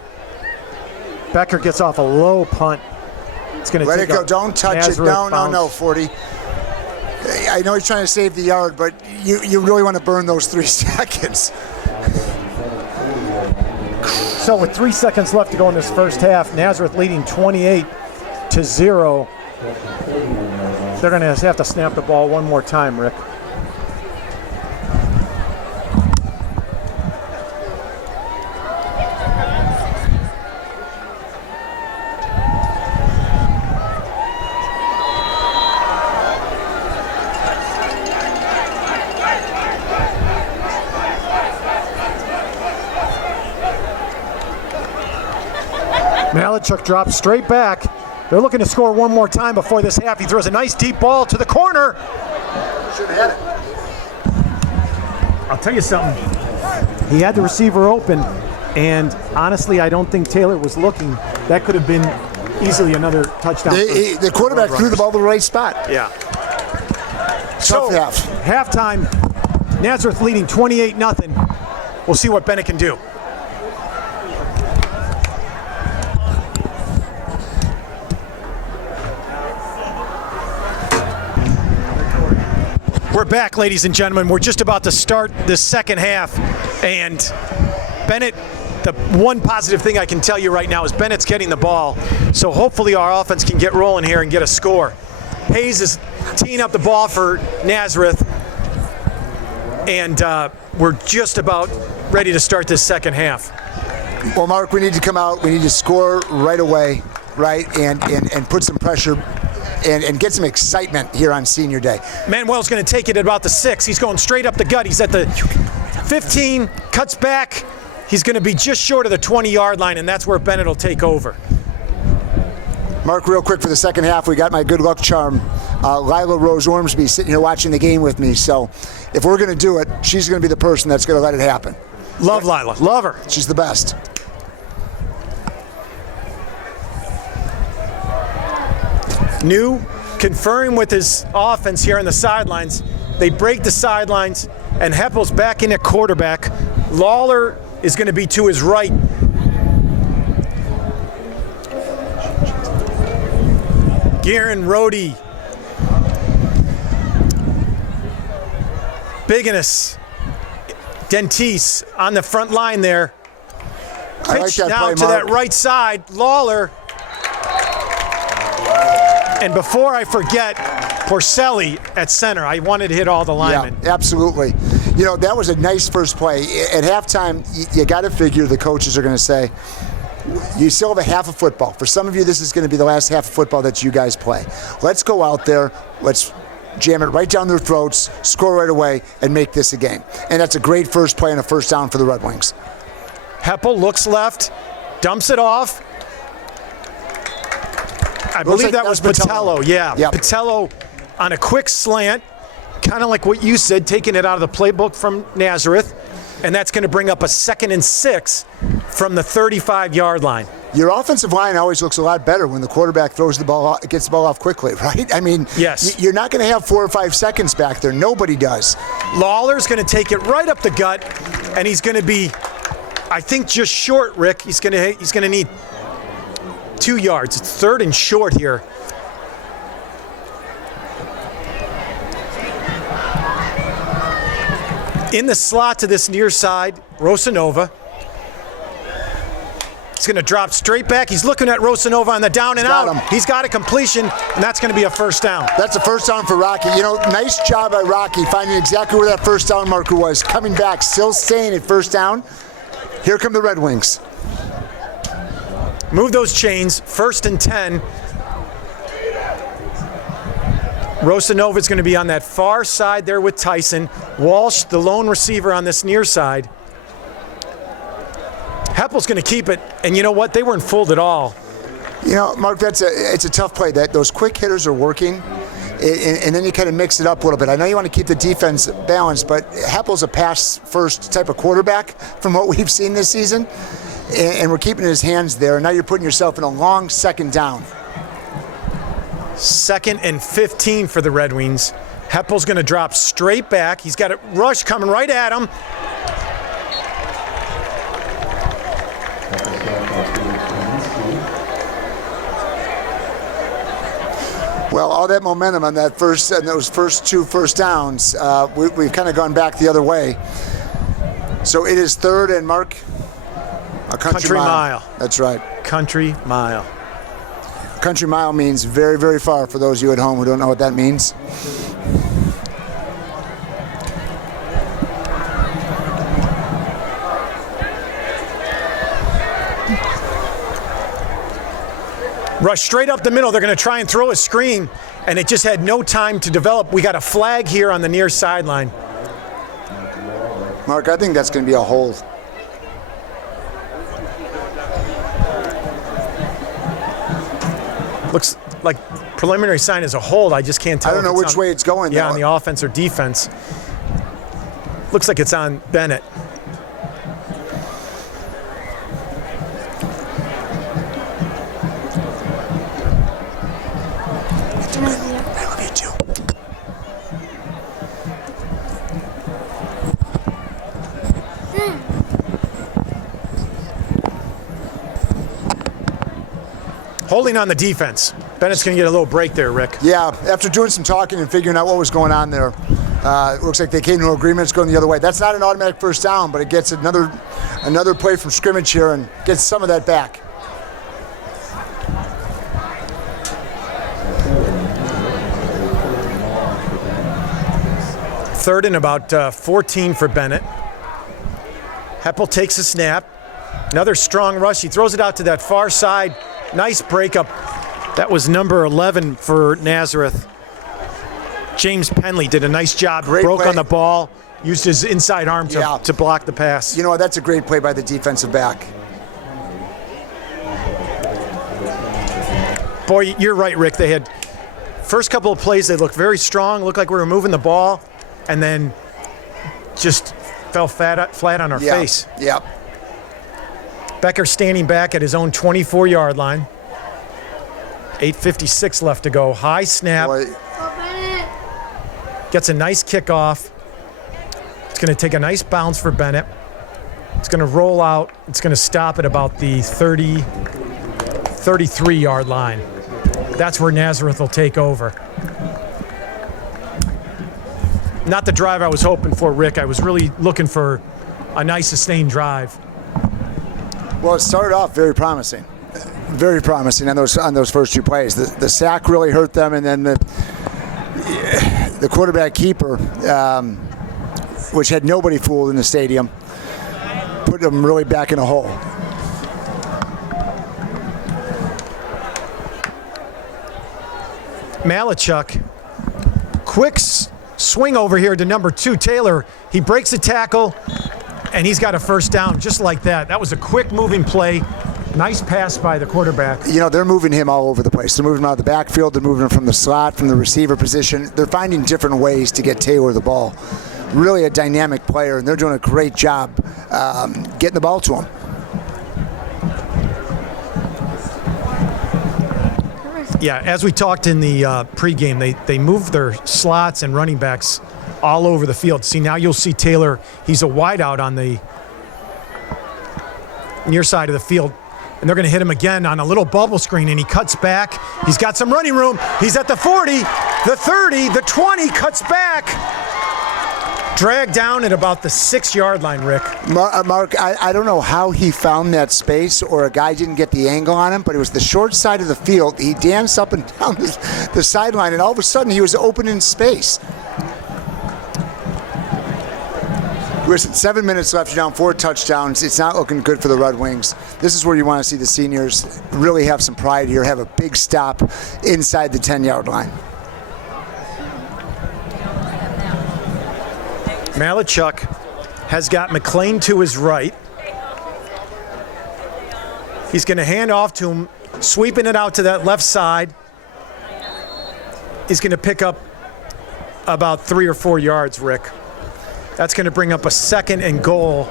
Becker gets off a low punt. It's going to let take it go. Don't touch Nazareth it. No, 40. I know he's trying to save the yard, but you really want to burn those 3 seconds. So with 3 seconds left to go in this first half, Nazareth leading 28-0. They're going to have to snap the ball one more time, Rick. Malachuk drops straight back. They're looking to score one more time before this half. He throws a nice deep ball to the corner. Should have had I'll tell you something. He had the receiver open, and honestly, I don't think Taylor was looking. That could have been easily another touchdown. The quarterback threw the ball to the right spot. Yeah. Tough half. Halftime, Nazareth leading 28-0. We'll see what Benet can do. We're back, ladies and gentlemen. We're just about to start the second half, and Benet, the one positive thing I can tell you right now is Bennett's getting the ball, so hopefully our offense can get rolling here and get a score. Hayes is teeing up the ball for Nazareth, and we're just about ready to start this second half. Well, Mark, we need to come out. We need to score right away, right, and put some pressure and get some excitement here on senior day. Manuel's going to take it at about the 6. He's going straight up the gut. He's at the 15, cuts back. He's going to be just short of the 20-yard line, and that's where Benet will take over. Mark, real quick for the second half, we got my good luck charm, Lila Rose Ormsby, sitting here watching the game with me. So if we're going to do it, she's going to be the person that's going to let it happen. Love Lila. Love her. She's the best. New, conferring with his offense here on the sidelines. They break the sidelines, and Heppel's back in at quarterback. Lawler is going to be to his right. Guerin, Rohde, Biganis, Dentis on the front line there. Pitch like now play, to Mark. that right side. Lawler. And before I forget, Porcelli at center. I wanted to hit all the linemen. Yeah, absolutely. You know, that was a nice first play. At halftime, you got to figure the coaches are going to say, you still have a half of football. For some of you, this is going to be the last half of football that you guys play. Let's go out there. Let's jam it right down their throats, score right away, and make this a game. And that's a great first play and a first down for the Red Wings. Heppel looks left, dumps it off. I believe that was Patello. Yeah, yep. Patello on a quick slant, kind of like what you said, taking it out of the playbook from Nazareth. And that's going to bring up a 2nd and 6 from the 35-yard line. Your offensive line always looks a lot better when the quarterback throws the ball, gets the ball off quickly, right? I mean, yes. You're not going to have 4 or 5 seconds back there. Nobody does. Lawler's going to take it right up the gut, and he's going to be, I think, just short, Rick. He's going to need 2 yards. It's 3rd and short here. In the slot to this near side, Rosanova. He's going to drop straight back. He's looking at Rosanova on the down and out. He's got a completion, and that's going to be a first down. That's a first down for Rocky. You know, nice job by Rocky finding exactly where that first down marker was. Coming back, still staying at first down. Here come the Red Wings. Move those chains. 1st and 10. Rosanova's going to be on that far side there with Tyson. Walsh, the lone receiver on this near side. Heppel's going to keep it, and you know what? They weren't fooled at all. You know, Mark, it's a tough play. That those quick hitters are working, and then you kind of mix it up a little bit. I know you want to keep the defense balanced, but Heppel's a pass-first type of quarterback from what we've seen this season, and we're keeping his hands there. And now you're putting yourself in a long 2nd down. 2nd and 15 for the Red Wings. Heppel's going to drop straight back. He's got a rush coming right at him. Well, all that momentum on those first 2 first downs, we've kind of gone back the other way. So it is 3rd and Mark, a country mile. That's right. Country mile. Country mile means very, very far for those of you at home who don't know what that means. Rush straight up the middle. They're going to try and throw a screen, and it just had no time to develop. We got a flag here on the near sideline. Mark, I think that's going to be a hold. Looks like preliminary sign is a hold. I just can't tell. I don't know which way it's going. Yeah, on the offense or defense. Looks like it's on Benet. I love you too. Holding on the defense. Bennett's going to get a little break there, Rick. Yeah, after doing some talking and figuring out what was going on there, it looks like they came to an agreement. It's going the other way. That's not an automatic first down, but it gets another play from scrimmage here and gets some of that back. Third and about 14 for Benet. Heppel takes a snap. Another strong rush. He throws it out to that far side. Nice breakup. That was number 11 for Nazareth. James Penley did a nice job. Broke on the ball. Used his inside arm to block the pass. You know what? That's a great play by the defensive back. Boy, you're right, Rick. They had first couple of plays, they looked very strong. Looked like we were moving the ball. And then just fell flat on our face. Yep. Becker standing back at his own 24-yard line. 8:56 left to go. High snap. Boy. Gets a nice kickoff. It's going to take a nice bounce for Benet. It's going to roll out. It's going to stop at about the 33-yard line. That's where Nazareth will take over. Not the drive I was hoping for, Rick. I was really looking for a nice sustained drive. Well, it started off very promising. Very promising on those first 2 plays. The sack really hurt them, and then the quarterback keeper, which had nobody fooled in the stadium, put them really back in a hole. Malachuk, quick swing over here to number 2, Taylor. He breaks the tackle, and he's got a first down just like that. That was a quick moving play. Nice pass by the quarterback. You know, they're moving him all over the place. They're moving him out of the backfield. They're moving him from the slot, from the receiver position. They're finding different ways to get Taylor the ball. Really a dynamic player, and they're doing a great job getting the ball to him. Yeah, as we talked in the pregame, they move their slots and running backs all over the field. See, now you'll see Taylor. He's a wideout on the near side of the field. And they're going to hit him again on a little bubble screen, and he cuts back. He's got some running room. He's at the 40, the 30, the 20, cuts back. Dragged down at about the 6-yard line, Rick. Mark, I don't know how he found that space, or a guy didn't get the angle on him, but it was the short side of the field. He danced up and down the sideline, and all of a sudden he was open in space. Listen, 7 minutes left, you're down 4 touchdowns. It's not looking good for the Red Wings. This is where you want to see the seniors really have some pride here, have a big stop inside the 10-yard line. Malachuk has got McLean to his right. He's going to hand off to him, sweeping it out to that left side. He's going to pick up about 3 or 4 yards, Rick. That's going to bring up a 2nd and goal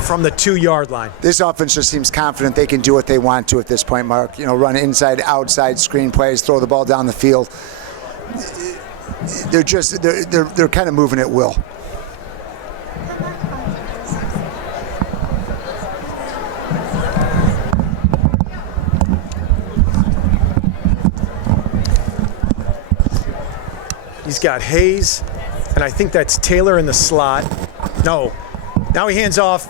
from the 2-yard line. This offense just seems confident they can do what they want to at this point, Mark. You know, run inside, outside, screen plays, throw the ball down the field. They're kind of moving at will. He's got Hayes, and I think that's Taylor in the slot. No. Now he hands off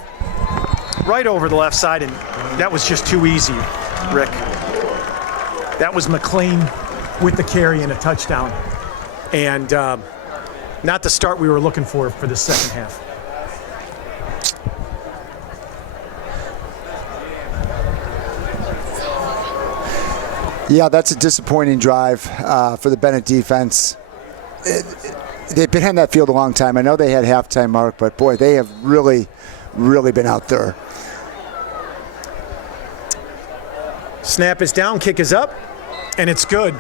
right over the left side, and that was just too easy, Rick. That was McLean with the carry and a touchdown. And not the start we were looking for the second half. Yeah, that's a disappointing drive for the Benet defense. They've been on that field a long time. I know they had halftime, Mark, but boy, they have really, really been out there. Snap is down, kick is up, and it's good.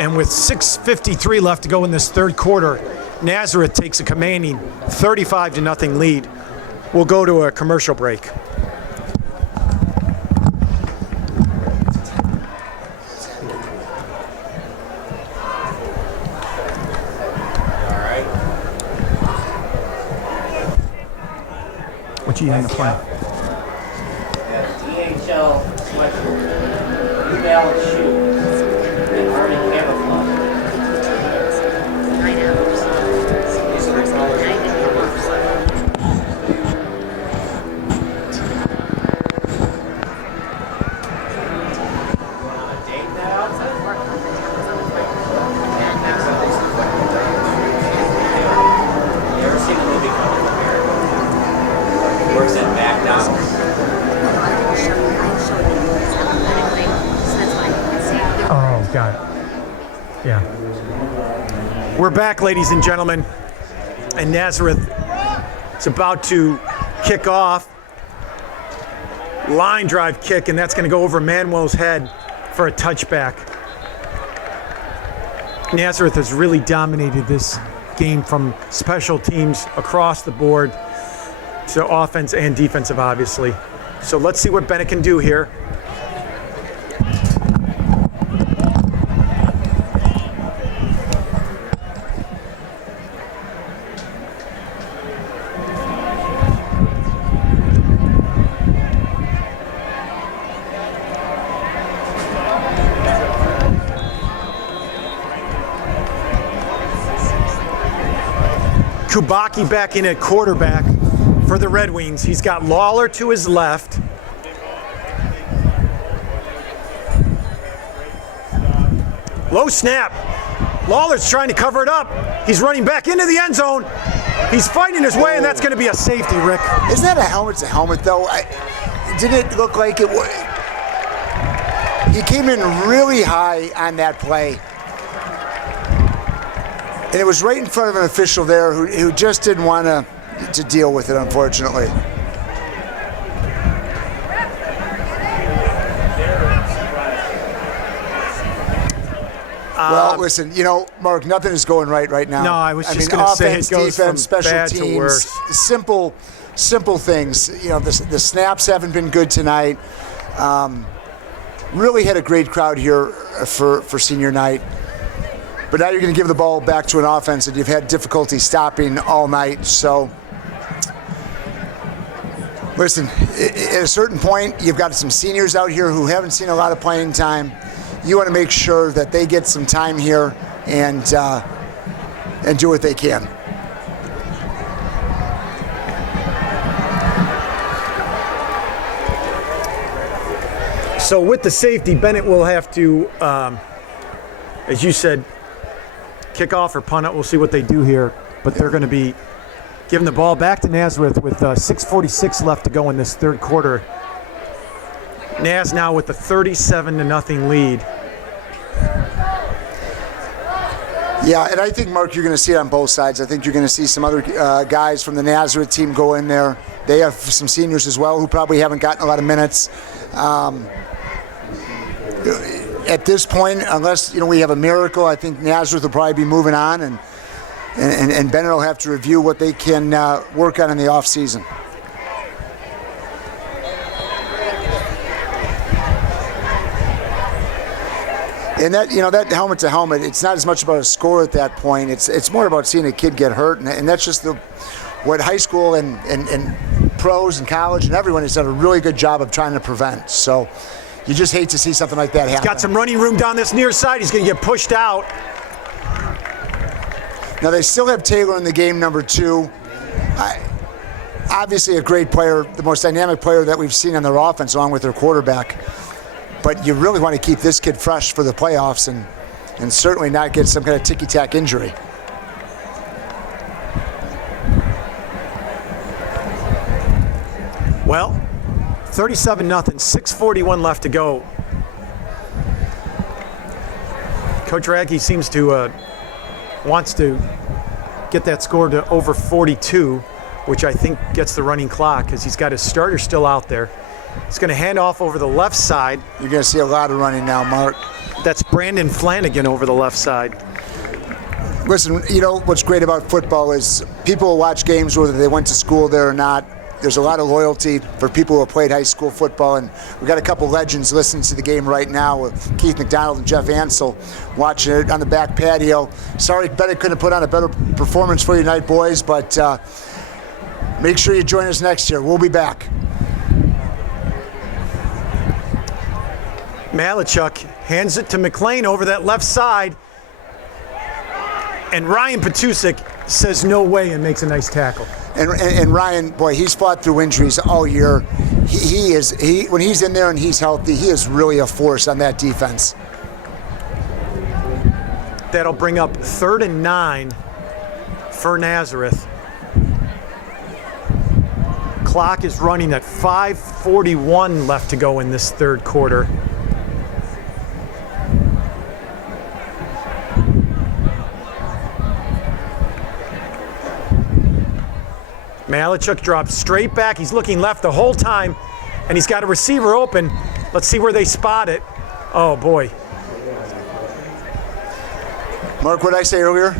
And with 6:53 left to go in this third quarter, Nazareth takes a commanding 35-0 lead. We'll go to a commercial break. What you eating the plan? DHL sweatshirt, New Balance shoes, and Army camouflage. 9 hours. These are the colors. Date that outfit? You ever seen the movie Coming to America? Works at McDonald's. Oh, got it. Yeah. We're back, ladies and gentlemen. And Nazareth is about to kick off. Line drive kick, and that's going to go over Manuel's head for a touchback. Nazareth has really dominated this game from special teams across the board to offense and defensive, obviously. So let's see what Benet can do here. Kubaki back in at quarterback for the Red Wings. He's got Lawler to his left. Low snap. Lawler's trying to cover it up. He's running back into the end zone. He's fighting his way, and that's going to be a safety, Rick. Isn't that a helmet to helmet, though? Didn't it look like it was? He came in really high on that play. And it was right in front of an official there who just didn't want to deal with it, unfortunately. Well, listen, Mark, nothing is going right now. No, I was just going to say it goes defense, from special bad teams, to worse. Simple things. The snaps haven't been good tonight. Really had a great crowd here for senior night. But now you're going to give the ball back to an offense that you've had difficulty stopping all night. So, listen, at a certain point, you've got some seniors out here who haven't seen a lot of playing time. You want to make sure that they get some time here and do what they can. So with the safety, Benet will have to, as you said, kick off or punt it. We'll see what they do here. But they're going to be giving the ball back to Nazareth with 6:46 left to go in this third quarter. Naz now with a 37-0 lead. Yeah, and I think, Mark, you're going to see it on both sides. I think you're going to see some other guys from the Nazareth team go in there. They have some seniors as well who probably haven't gotten a lot of minutes. At this point, unless we have a miracle, I think Nazareth will probably be moving on, and Benet will have to review what they can work on in the off season. And that that helmet to helmet, it's not as much about a score at that point. It's more about seeing a kid get hurt, and that's just what high school and pros and college and everyone has done a really good job of trying to prevent. So you just hate to see something like that happen. He's got some running room down this near side. He's going to get pushed out. Now they still have Taylor in the game, number 2. Obviously a great player, the most dynamic player that we've seen on their offense, along with their quarterback. But you really want to keep this kid fresh for the playoffs and certainly not get some kind of ticky-tack injury. Well, 37-0, 6:41 left to go. Coach Raggy seems to wants to get that score to over 42, which I think gets the running clock because he's got his starter still out there. He's going to hand off over the left side. You're going to see a lot of running now, Mark. That's Brandon Flanagan over the left side. Listen, what's great about football is people will watch games whether they went to school there or not. There's a lot of loyalty for people who have played high school football, and we've got a couple legends listening to the game right now with Keith McDonald and Jeff Ansel watching it on the back patio. Sorry Benet couldn't put on a better performance for you tonight, boys, but make sure you join us next year. We'll be back. Malichuk hands it to McLean over that left side. And Ryan Patusik says no way and makes a nice tackle. And Ryan, boy, he's fought through injuries all year. He when he's in there and he's healthy, he is really a force on that defense. That'll bring up 3rd and 9 for Nazareth. Clock is running at 5:41 left to go in this third quarter. Malichuk drops straight back. He's looking left the whole time, and he's got a receiver open. Let's see where they spot it. Oh, boy. Mark, what did I say earlier?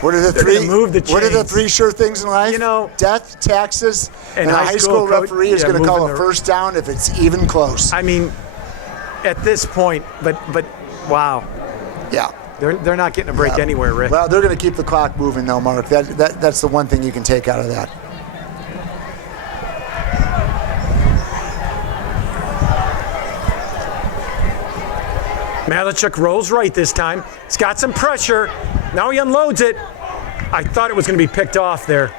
What are the three sure things in life? Death, taxes, and a high school referee is going to call a first down if it's even close. I mean, at this point, but wow. Yeah. They're not getting a break anywhere, Rick. Well, they're going to keep the clock moving, though, Mark. That's the one thing you can take out of that. Malichuk rolls right this time. He's got some pressure. Now he unloads it. I thought it was going to be picked off there.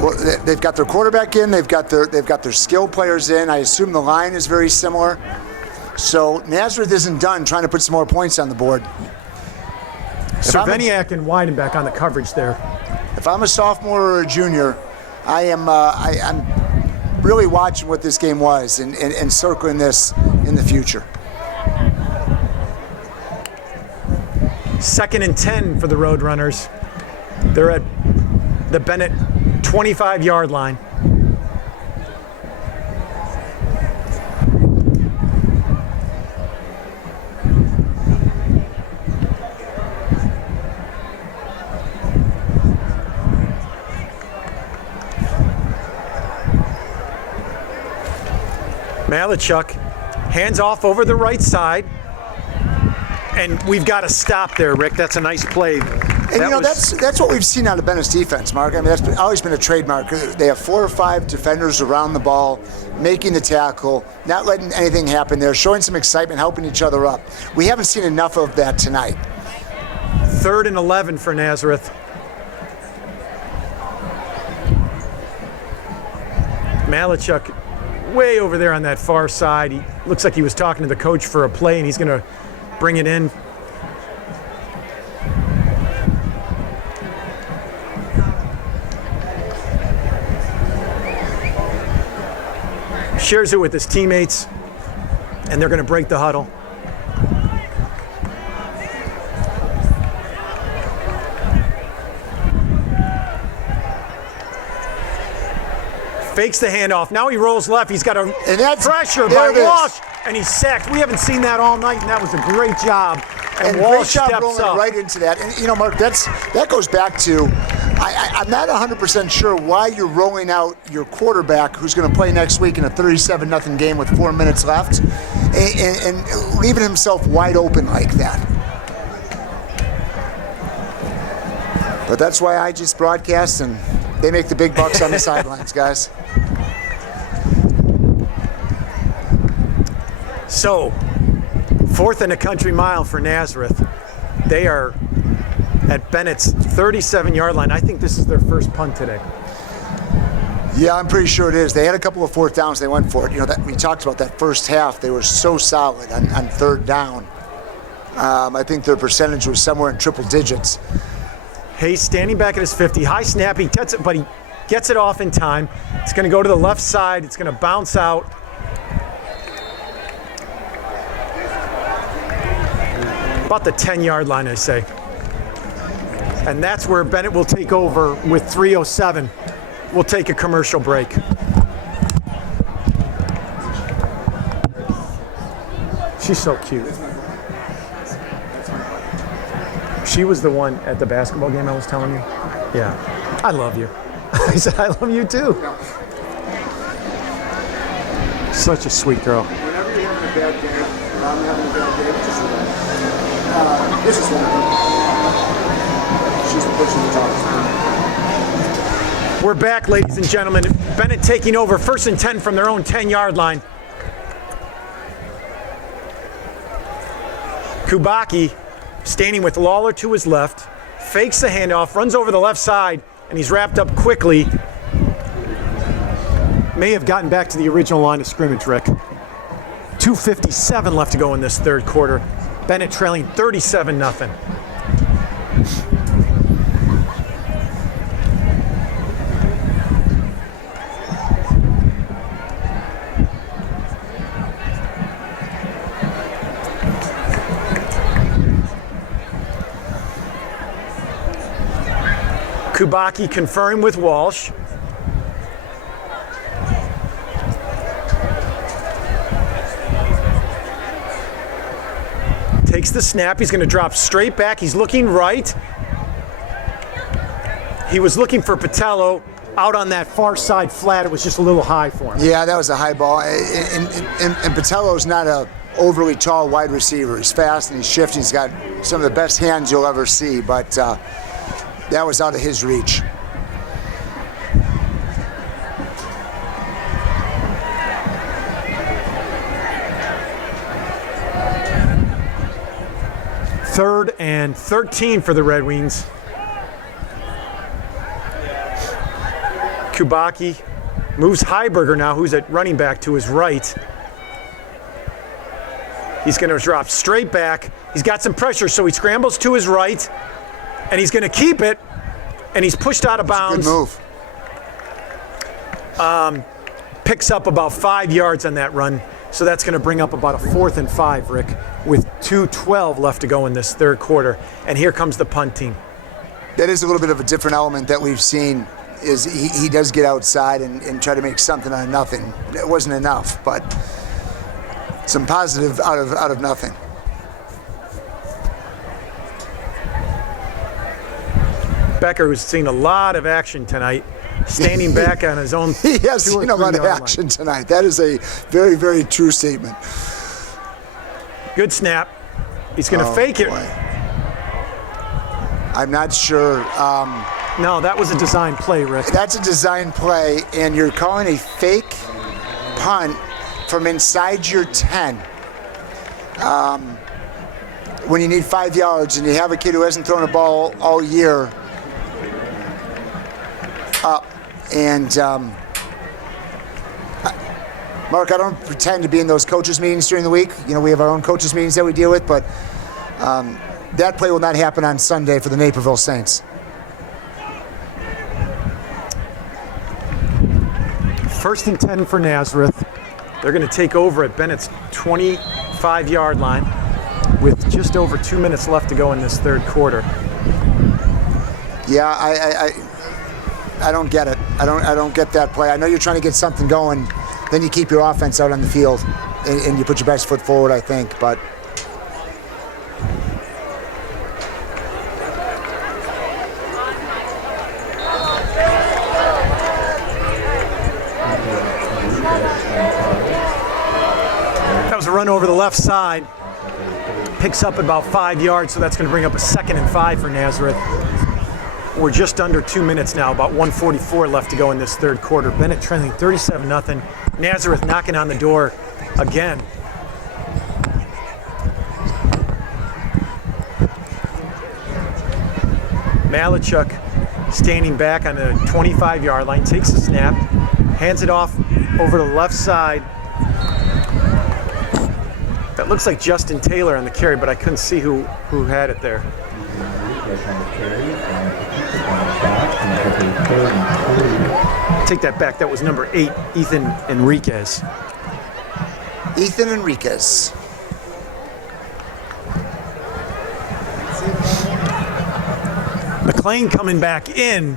Well, they've got their quarterback in. They've got their skill players in. I assume the line is very similar. So Nazareth isn't done trying to put some more points on the board. Cerveniak and Weidenbeck on the coverage there. If I'm a sophomore or a junior, I'm really watching what this game was and circling this in the future. 2nd and 10 for the Roadrunners. They're at the Benet 25-yard line. Malichuk hands off over the right side, and we've got to stop there, Rick. That's a nice play. And that's what we've seen out of Benet's defense, Mark. I mean, that's always been a trademark. They have 4 or 5 defenders around the ball, making the tackle, not letting anything happen there, showing some excitement, helping each other up. We haven't seen enough of that tonight. 3rd and 11 for Nazareth. Malichuk way over there on that far side. He looks like he was talking to the coach for a play, and he's going to bring it in. Shares it with his teammates, and they're going to break the huddle. Fakes the handoff. Now he rolls left. He's got a pressure by Walsh, and he's sacked. We haven't seen that all night, and that was a great job. And Walsh great job steps rolling up. right into that. And Mark, that goes back to I'm not 100% sure why you're rolling out your quarterback who's going to play next week in a 37-0 game with 4 minutes left and leaving himself wide open like that. But that's why I just broadcast, and they make the big bucks on the sidelines, guys. So, 4th and a country mile for Nazareth. They are at Benet's 37-yard line. I think this is their first punt today. Yeah, I'm pretty sure it is. They had a couple of 4th downs. They went for it. We talked about that first half. They were so solid on 3rd down. I think their percentage was somewhere in triple digits. Hayes standing back at his 50. High snap. He gets it, but he gets it off in time. It's going to go to the left side. It's going to bounce out. About the 10-yard line, I say. And that's where Benet will take over with 3:07. We'll take a commercial break. She's so cute. She was the one at the basketball game I was telling you? Yeah. I love you. I said, I love you too. Such a sweet girl. Whenever you're having a bad game, or I'm having a bad day, just relax. This is one of them. She's the person who talks to me. We're back, ladies and gentlemen. Benet taking over 1st and 10 from their own 10-yard line. Kubaki standing with Lawler to his left, fakes the handoff, runs over the left side, and he's wrapped up quickly. May have gotten back to the original line of scrimmage, Rick. 2:57 left to go in this 3rd quarter. Benet trailing 37-0. Kubaki conferring with Walsh. Takes the snap. He's going to drop straight back. He's looking right. He was looking for Patello out on that far side flat. It was just a little high for him. Yeah, that was a high ball. And Patello's not a overly tall wide receiver. He's fast and he's shifty. He's got some of the best hands you'll ever see, but that was out of his reach. Third and 13 for the Red Wings. Kubaki moves Heiberger now, who's at running back, to his right. He's going to drop straight back. He's got some pressure, so he scrambles to his right, and he's going to keep it, and he's pushed out of bounds. Good move. Picks up about 5 yards on that run, so that's going to bring up about a 4th and 5, Rick, with 2:12 left to go in this third quarter. And here comes the punt team. That is a little bit of a different element that we've seen. Is he does get outside and try to make something out of nothing. It wasn't enough, but some positive out of nothing. Becker, who's seen a lot of action tonight, standing back on his own. He has seen a lot of action tonight. That is a very, very true statement. Good snap. He's going to fake it. Boy. I'm not sure. No, that was a design play, Rick. That's a design play, and you're calling a fake punt from inside your 10. When you need 5 yards and you have a kid who hasn't thrown a ball all year up. And Mark, I don't pretend to be in those coaches meetings during the week. You know, we have our own coaches meetings that we deal with, but that play will not happen on Sunday for the Naperville Saints. First and 10 for Nazareth. They're going to take over at Bennett's 25-yard line with just over 2 minutes left to go in this third quarter. Yeah, I don't get it. I don't get that play. I know you're trying to get something going, then you keep your offense out on the field and you put your best foot forward, I think, but that was a run over the left side. Picks up about 5 yards, so that's going to bring up a 2nd and 5 for Nazareth. We're just under 2 minutes now, about 1:44 left to go in this third quarter. Benet trailing 37-0. Nazareth knocking on the door again. Malachuk standing back on the 25-yard line, takes the snap, hands it off over to the left side. That looks like Justin Taylor on the carry, but I couldn't see who had it there. Take that back. That was number 8, Ethan Enriquez. Ethan Enriquez. McLean coming back in.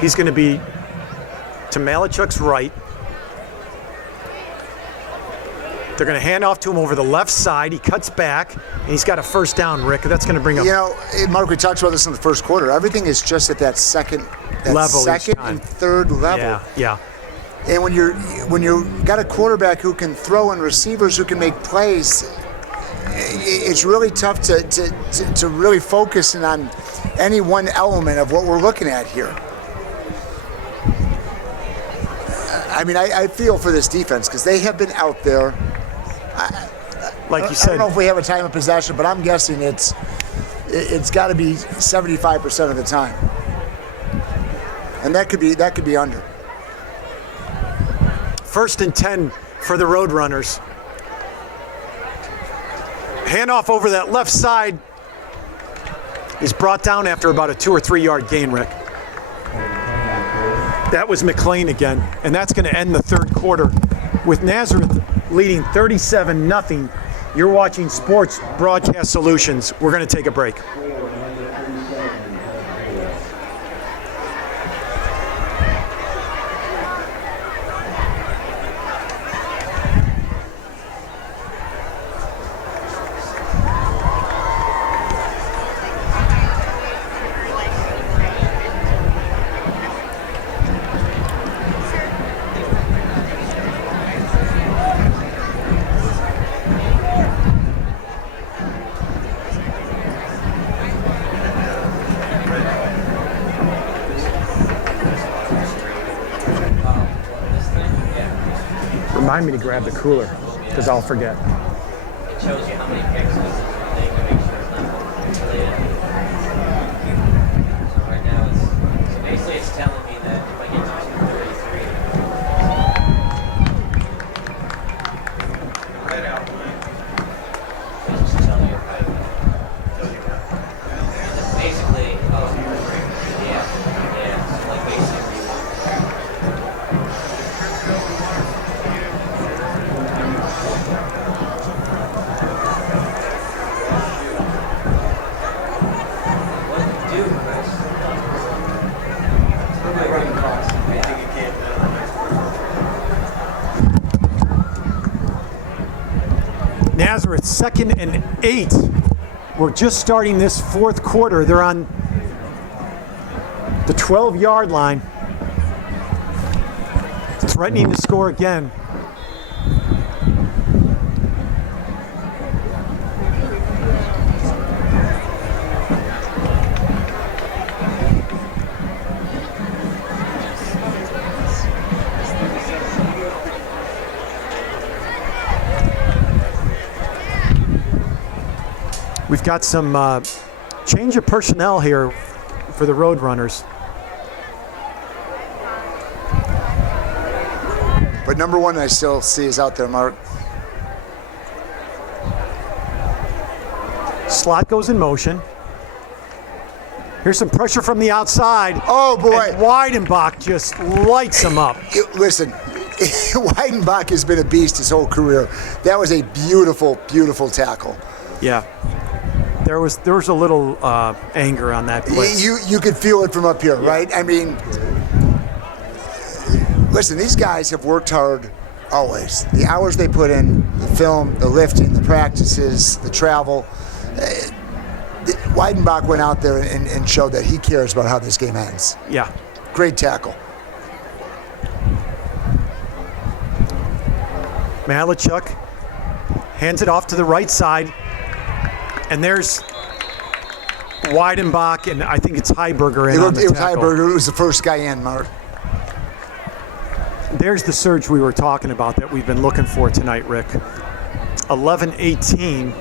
He's going to be to Malachuk's right. They're going to hand off to him over the left side. He cuts back, and he's got a first down, Rick. That's going to bring up. You know, Mark, we talked about this in the first quarter. Everything is just at that second level, second and third level. Yeah. And when you got a quarterback who can throw and receivers who can make plays, it's really tough to really focus in on any one element of what we're looking at here. I mean, I feel for this defense because they have been out there. Like you said, I don't know if we have a time of possession, but I'm guessing it's got to be 75% of the time, and that could be under. First and 10 for the Roadrunners. Handoff over that left side is brought down after about a 2 or 3 yard gain, Rick. That was McLean again, and that's going to end the third quarter with Nazareth leading 37-0. You're watching Sports Broadcast Solutions. We're going to take a break. Remind me to grab the cooler, because I'll forget. It shows you how many picks they can make sure it's not related. So right now, it's basically telling me that if I get to 230, Nazareth, 2nd and 8. We're just starting this fourth quarter. They're on the 12-yard line, threatening to score again. We've got some change of personnel here for the Roadrunners. But number one I still see is out there, Mark. Slot goes in motion. Here's some pressure from the outside. Oh, boy. And Weidenbach just lights him up. Listen, Weidenbach has been a beast his whole career. That was a beautiful, beautiful tackle. Yeah. There was a little anger on that play. You could feel it from up here, right? I mean, listen, these guys have worked hard always. The hours they put in, the film, the lifting, the practices, the travel. Weidenbach went out there and showed that he cares about how this game ends. Yeah. Great tackle. Malichuk hands it off to the right side. And there's Weidenbach, and I think it's Heiberger in on the It was tackle. Heiberger. It was the first guy in, Mark. There's the surge we were talking about that we've been looking for tonight, Rick. 11:18.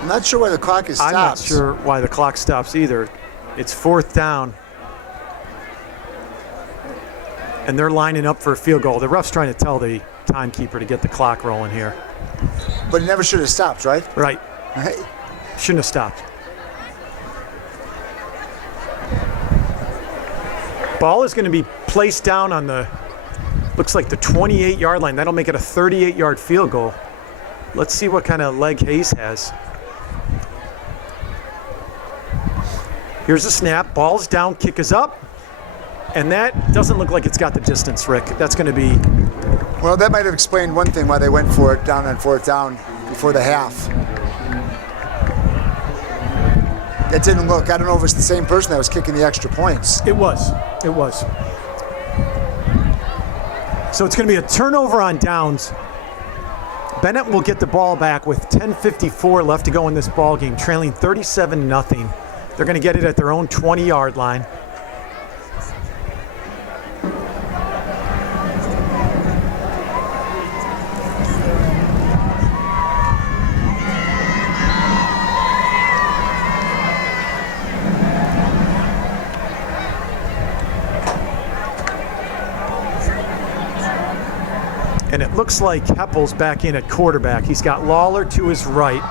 I'm not sure why the clock is stopped. I'm not sure why the clock stops either. It's 4th down. And they're lining up for a field goal. The ref's trying to tell the timekeeper to get the clock rolling here. But it never should have stopped, right? Right. Right. Shouldn't have stopped. Ball is going to be placed down on the, looks like the 28-yard line. That'll make it a 38-yard field goal. Let's see what kind of leg Hayes has. Here's the snap. Ball's down, kick is up. And that doesn't look like it's got the distance, Rick. That's going to be... Well, that might have explained one thing why they went for it down on 4th down before the half. That didn't look. I don't know if it's the same person that was kicking the extra points. It was. It was. So it's going to be a turnover on downs. Benet will get the ball back with 10:54 left to go in this ball game, trailing 37-0. They're going to get it at their own 20-yard line. And it looks like Heppel's back in at quarterback. He's got Lawler to his right.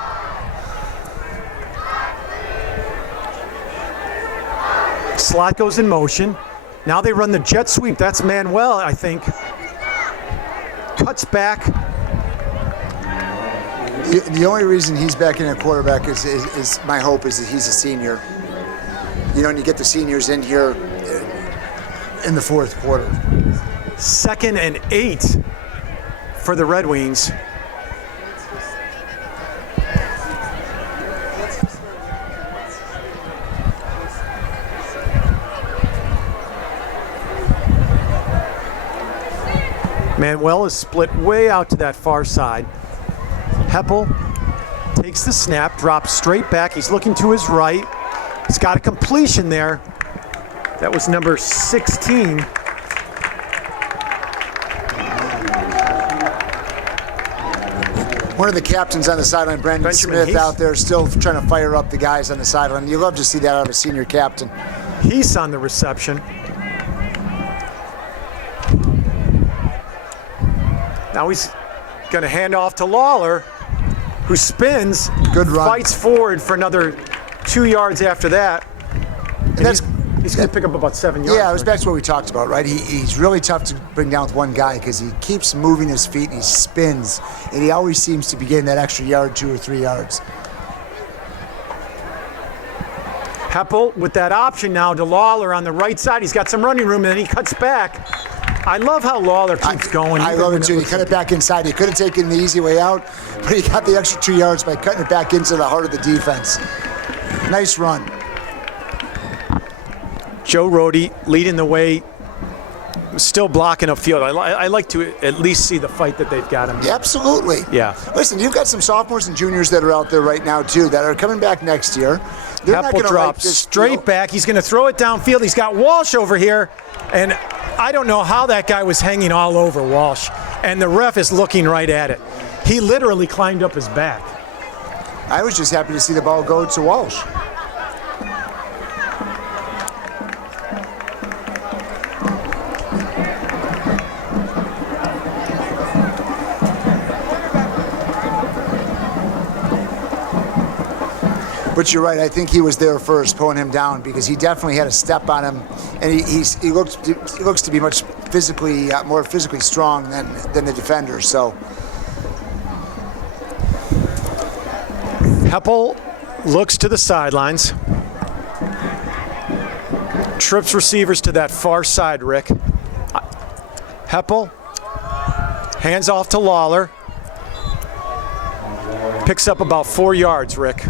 Slot goes in motion. Now they run the jet sweep. That's Manuel, I think. Cuts back. The only reason he's back in at quarterback is my hope is that he's a senior. You know, and you get the seniors in here in the fourth quarter. 2nd and 8 for the Red Wings. Manuel is split way out to that far side. Heppel takes the snap, drops straight back. He's looking to his right. He's got a completion there. That was number 16. One of the captains on the sideline, Brandon Benjamin Smith, Heath. out there still trying to fire up the guys on the sideline. You love to see that out of a senior captain. He's on the reception. Now he's going to hand off to Lawler, who spins, Good run. fights forward for another 2 yards after that. And that's- he's going to pick up about 7 yards. Yeah, it was back to what we talked about, right? He's really tough to bring down with one guy because he keeps moving his feet and he spins, and he always seems to be getting that extra yard, 2 or 3 yards. Heppel with that option now to Lawler on the right side. He's got some running room, and then he cuts back. I love how Lawler keeps going. I love it too. He cut it back inside. He could have taken the easy way out, but he got the extra 2 yards by cutting it back into the heart of the defense. Nice run. Joe Rohde leading the way, still blocking upfield. I like to at least see the fight that they've got him. Absolutely. Yeah. Listen, you've got some sophomores and juniors that are out there right now too that are coming back next year. They're not Heppel gonna drops like this straight field. back. He's going to throw it downfield. He's got Walsh over here, and I don't know how that guy was hanging all over Walsh, and the ref is looking right at it. He literally climbed up his back. I was just happy to see the ball go to Walsh. But you're right. I think he was there first, pulling him down, because he definitely had a step on him, and he looks to be much physically more physically strong than the defender. So Heppel looks to the sidelines, trips receivers to that far side. Rick Heppel hands off to Lawler, picks up about 4 yards. Rick.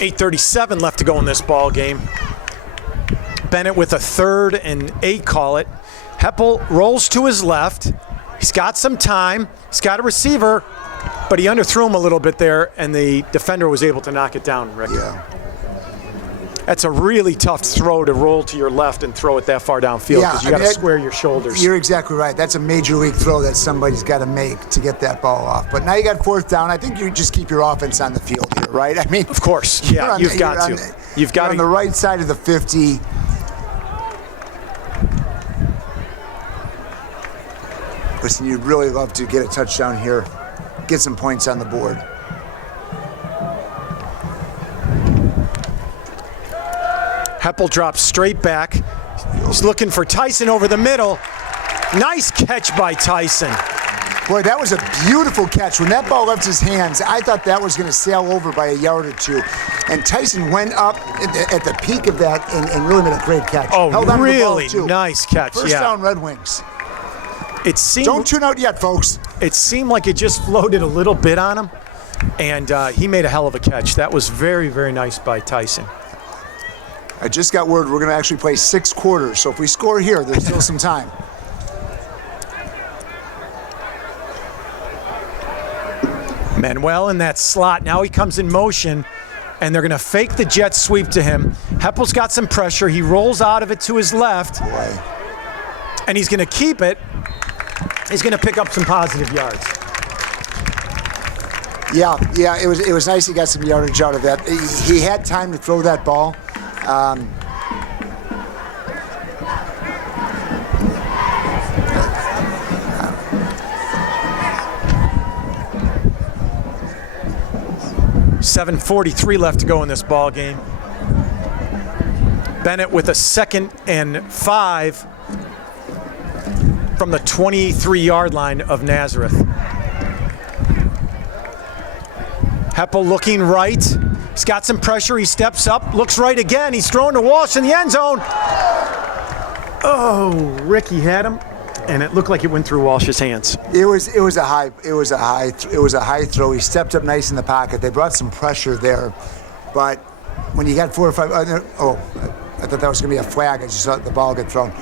.8:37 left to go in this ball game. Benet with a 3rd and 8 call it. Heppel rolls to his left. He's got some time. He's got a receiver, but he underthrew him a little bit there, and the defender was able to knock it down, Rick. yeah. That's a really tough throw to roll to your left and throw it that far downfield, because you got to square your shoulders. You're exactly right. That's a major league throw that somebody's got to make to get that ball off. But now you got 4th down. I think you just keep your offense on the field here, right? I mean, Of course, yeah, you've got to. You've got on the right side of the 50. Listen, you'd really love to get a touchdown here, get some points on the board. Heppel drops straight back. He's looking for Tyson over the middle. Nice catch by Tyson. Boy, that was a beautiful catch. When that ball left his hands, I thought that was going to sail over by a yard or two. And Tyson went up at the peak of that and really made a great catch. Oh, held on to the ball, really too. nice catch. First yeah. down, Red Wings. It seemed, Don't tune out yet, folks. It seemed like it just floated a little bit on him, and he made a hell of a catch. That was very, very nice by Tyson. I just got word we're going to actually play 6 quarters, so if we score here, there's still some time. Manuel in that slot. Now he comes in motion, and they're going to fake the jet sweep to him. Heppel's got some pressure. He rolls out of it to his left, Boy. and he's going to keep it. He's going to pick up some positive yards. Yeah, it was nice he got some yardage out of that. He had time to throw that ball. .743 left to go in this ball game. Benet with a 2nd and 5 from the 23-yard line of Nazareth. Heppel looking right. He's got some pressure. He steps up, looks right again. He's throwing to Walsh in the end zone. Oh, Ricky had him, and it looked like it went through Walsh's hands. It was a high throw. He stepped up nice in the pocket. They brought some pressure there, but when you got 4 or 5, I thought that was going to be a flag. I just saw the ball get thrown.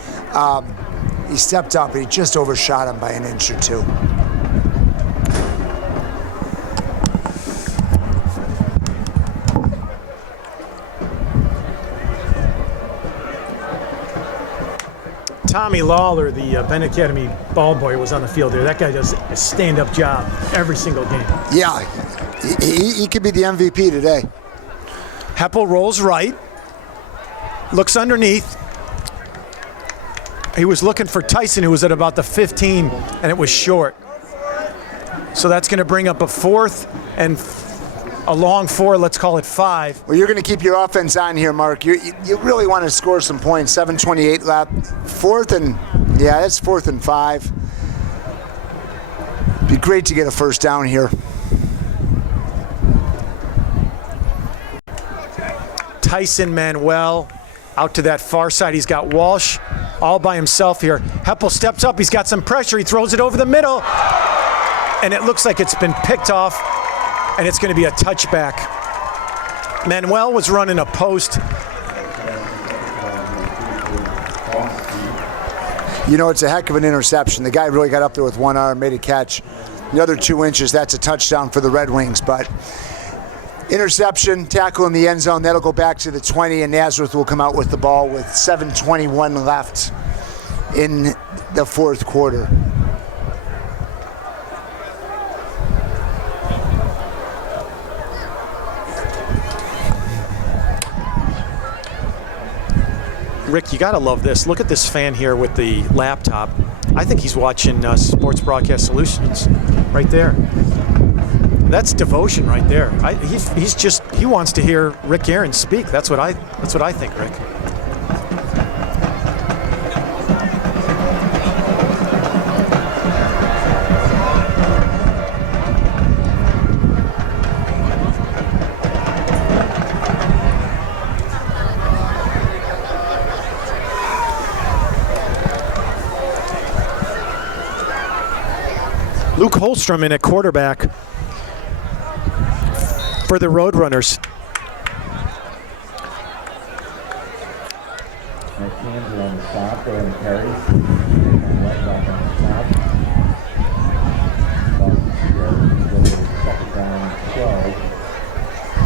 He stepped up, and he just overshot him by an inch or two. Tommy Lawler, the Benet Academy ball boy, was on the field there. That guy does a stand-up job every single game. Yeah, he could be the MVP today. Heppel rolls right, looks underneath. He was looking for Tyson, who was at about the 15, and it was short. So that's going to bring up a 4th and a long 4, let's call it 5. Well, you're going to keep your offense on here, Mark. You really want to score some points. 7:28 left. It's 4th and 5. Be great to get a first down here. Tyson Manuel out to that far side. He's got Walsh all by himself here. Heppel steps up. He's got some pressure. He throws it over the middle. And it looks like it's been picked off, and it's going to be a touchback. Manuel was running a post. You know, it's a heck of an interception. The guy really got up there with one arm, made a catch. The other 2 inches, that's a touchdown for the Red Wings. But interception, tackle in the end zone, that'll go back to the 20, and Nazareth will come out with the ball with 7:21 left in the 4th quarter. Rick, you got to love this. Look at this fan here with the laptop. I think he's watching Sports Broadcast Solutions right there. That's devotion right there. He wants to hear Rick Aaron speak. That's what I think, Rick. Luke Holstrom in at quarterback for the Roadrunners. Hands are on the stop, or on the carry. And right back on the stop. Second down, 12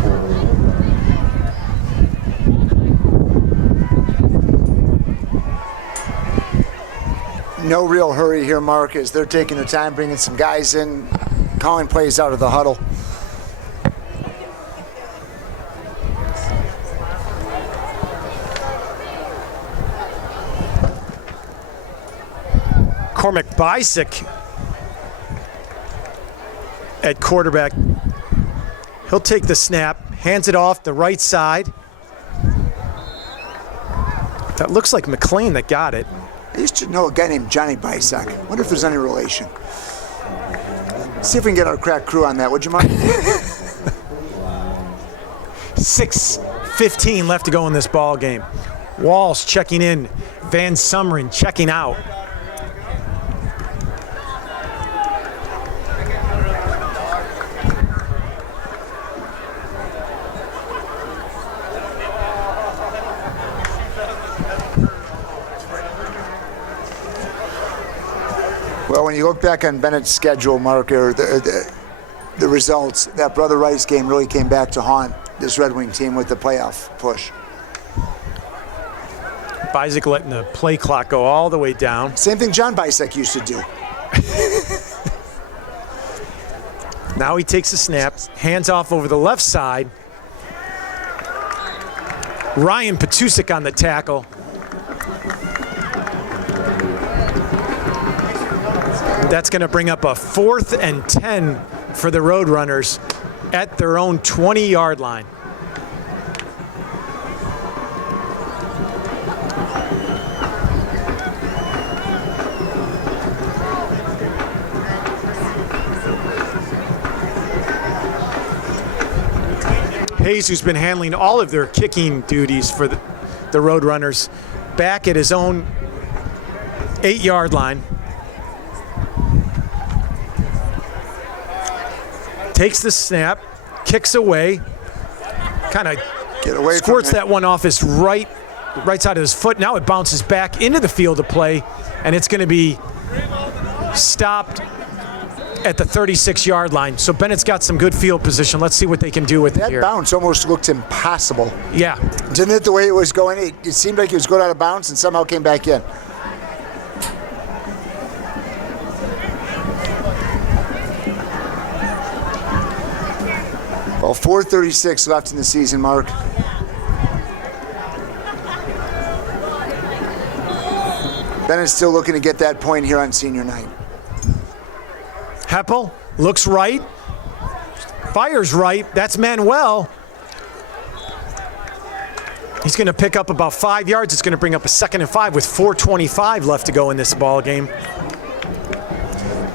for the Roadrunners. No real hurry here, Mark, as they're taking their time, bringing some guys in, calling plays out of the huddle. Cormac Bisick at quarterback. He'll take the snap, hands it off the right side. That looks like McLean that got it. I used to know a guy named Johnny Bisak. Wonder if there's any relation. See if we can get our crack crew on that, would you mind? 6:15 left to go in this ball game. Walsh checking in. Van Sumeren checking out. Well, when you look back on Bennett's schedule, Mark, or the results, that Brother Rice game really came back to haunt this Red Wing team with the playoff push. Bisick letting the play clock go all the way down. Same thing John Bisek used to do. Now he takes a snap, hands off over the left side. Ryan Petusik on the tackle. That's going to bring up a 4th and 10 for the Roadrunners at their own 20-yard line. Hayes, who's been handling all of their kicking duties for the Roadrunners, back at his own 8-yard line. Takes the snap, kicks away, kind of squirts that one off his right side of his foot. Now it bounces back into the field of play, and it's going to be stopped at the 36-yard line. So Bennett's got some good field position. Let's see what they can do with it here. That bounce almost looked impossible. Yeah. Didn't it, the way it was going? It seemed like it was going out of bounds and somehow came back in. Well, 4:36 left in the season, Mark. Bennett's still looking to get that point here on senior night. Heppel looks right. Fires right. That's Manuel. He's going to pick up about 5 yards. It's going to bring up a 2nd and 5 with 4:25 left to go in this ball game.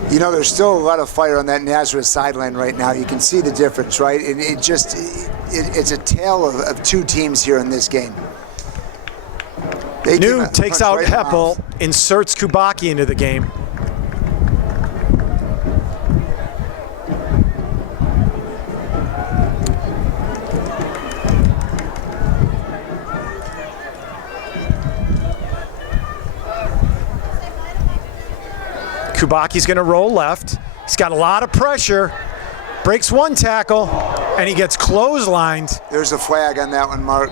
You know, there's still a lot of fire on that Nazareth sideline right now. You can see the difference, right? And it's a tale of two teams here in this game. New takes out Heppel, inserts Kubaki into the game. Kubaki's going to roll left. He's got a lot of pressure. Breaks one tackle, and he gets clotheslined. There's a flag on that one, Mark.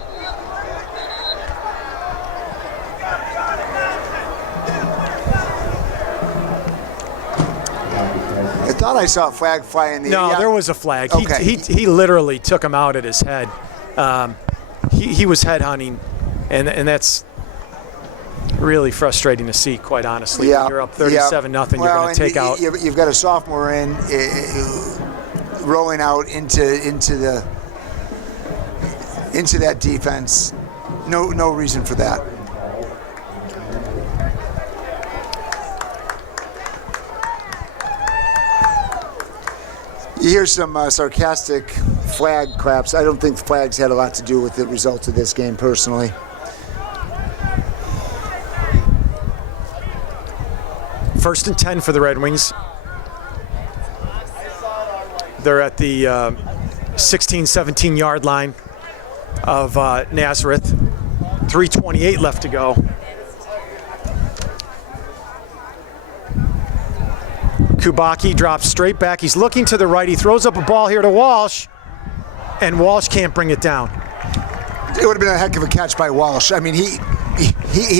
I thought I saw a flag fly in the air. No, there was a flag. Okay. He literally took him out at his head. He was headhunting, and that's really frustrating to see, quite honestly. Yeah. When you're up 37-0, Well, you're going to take out. You've got a sophomore in rolling out into that defense. No reason for that. You hear some sarcastic flag claps. I don't think flags had a lot to do with the results of this game, personally. First and 10 for the Red Wings. They're at the 16-17 yard line of Nazareth. 3:28 left to go. Kubaki drops straight back. He's looking to the right. He throws up a ball here to Walsh, and Walsh can't bring it down. It would have been a heck of a catch by Walsh. I mean, he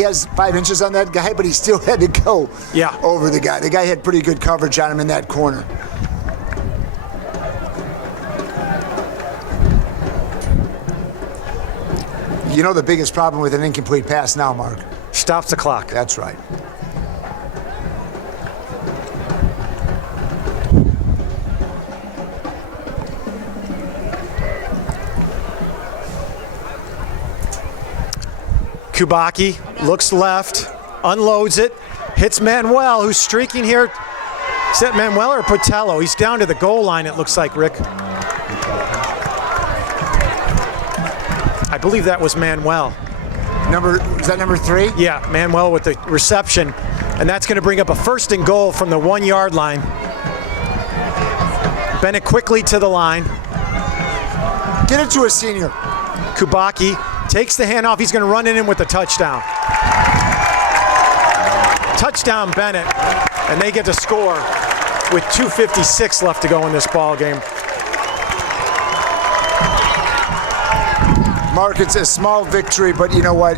has 5 inches on that guy, but he still had to go over the guy. The guy had pretty good coverage on him in that corner. You know the biggest problem with an incomplete pass now, Mark? Stops the clock. That's right. Kubaki looks left, unloads it, hits Manuel, who's streaking here. Is that Manuel or Patello? He's down to the goal line, it looks like, Rick. I believe that was Manuel. Is that number 3? Yeah, Manuel with the reception. And that's going to bring up a 1st and goal from the 1 yard line. Benet quickly to the line. Get it to a senior. Kubaki takes the handoff. He's going to run it in with the touchdown. Touchdown, Benet. And they get to score with 2:56 left to go in this ball game. Mark, it's a small victory, but you know what?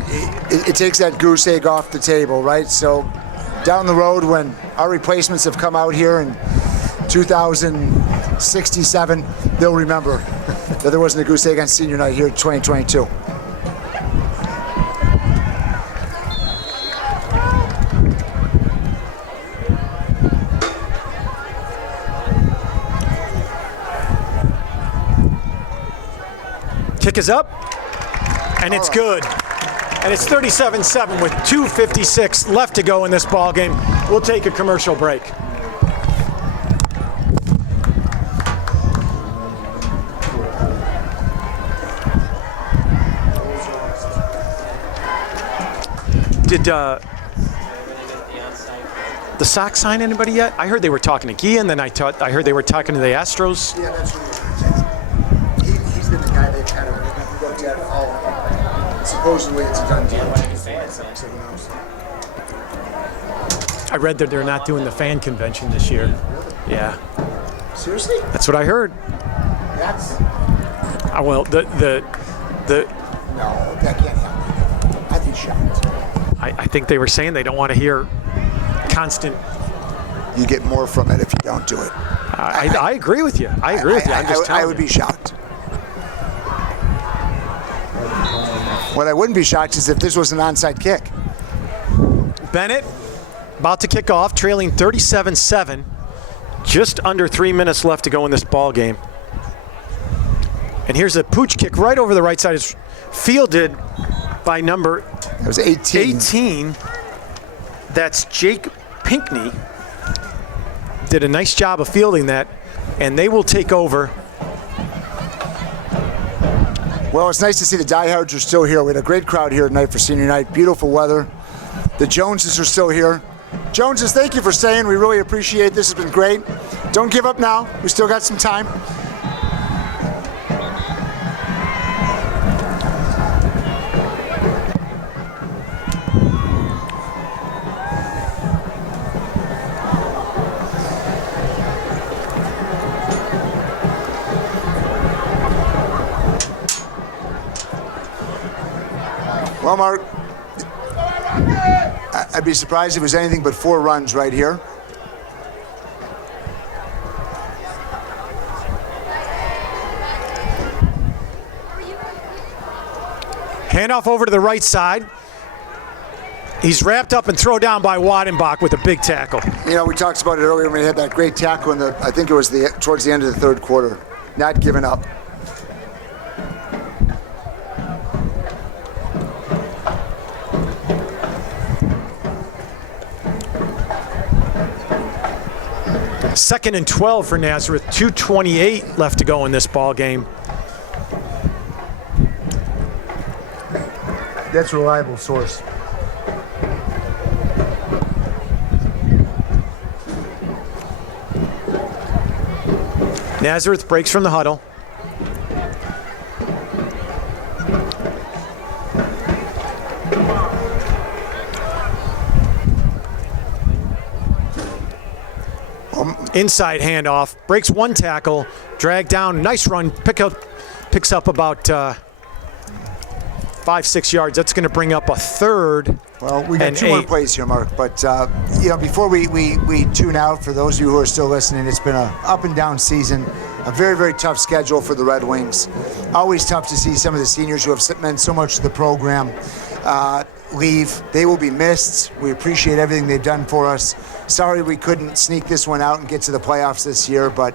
It takes that goose egg off the table, right? So down the road, when our replacements have come out here in 2067, they'll remember that there wasn't a goose egg on senior night here in 2022. Kick is up, and it's good. And it's 37-7 with 2:56 left to go in this ball game. We'll take a commercial break. Did the Sox sign anybody yet? I heard they were talking to Guillen, then I heard they were talking to the Astros. Yeah, that's right. He's been the guy that kind of looked at all. Supposedly it's a done deal. I read that they're not doing the fan convention this year. Yeah. Seriously? That's what I heard. That's Well, the no, that can't happen. I'd be shocked. I think they were saying they don't want to hear constant. You get more from it if you don't do it. I agree with you. I agree with you. I'm just telling I would be shocked. What I wouldn't be shocked is if this was an onside kick. Benet about to kick off, trailing 37-7. Just under 3 minutes left to go in this ball game. And here's a pooch kick right over the right side. It's fielded by number It was 18. 18. That's Jake Pinkney. Did a nice job of fielding that, and they will take over. Well, it's nice to see the diehards are still here. We had a great crowd here tonight for senior night. Beautiful weather. The Joneses are still here. Joneses, thank you for staying. We really appreciate this. It's been great. Don't give up now. We still got some time. Well, Mark, I'd be surprised if it was anything but 4 runs right here. Handoff over to the right side. He's wrapped up and thrown down by Wadenbach with a big tackle. You know, we talked about it earlier when we had that great tackle in I think it was towards the end of the third quarter. Not giving up. Second and 12 for Nazareth. 2:28 left to go in this ball game. That's a reliable source. Nazareth breaks from the huddle. Inside handoff, breaks one tackle, dragged down, nice run, picks up about 5-6 yards. That's going to bring up a third. Well, we got 2 more plays here, Mark. But you know, before we tune out, for those of you who are still listening, it's been an up and down season, a very, very tough schedule for the Red Wings. Always tough to see some of the seniors who have meant so much to the program leave. They will be missed. We appreciate everything they've done for us. Sorry we couldn't sneak this one out and get to the playoffs this year, but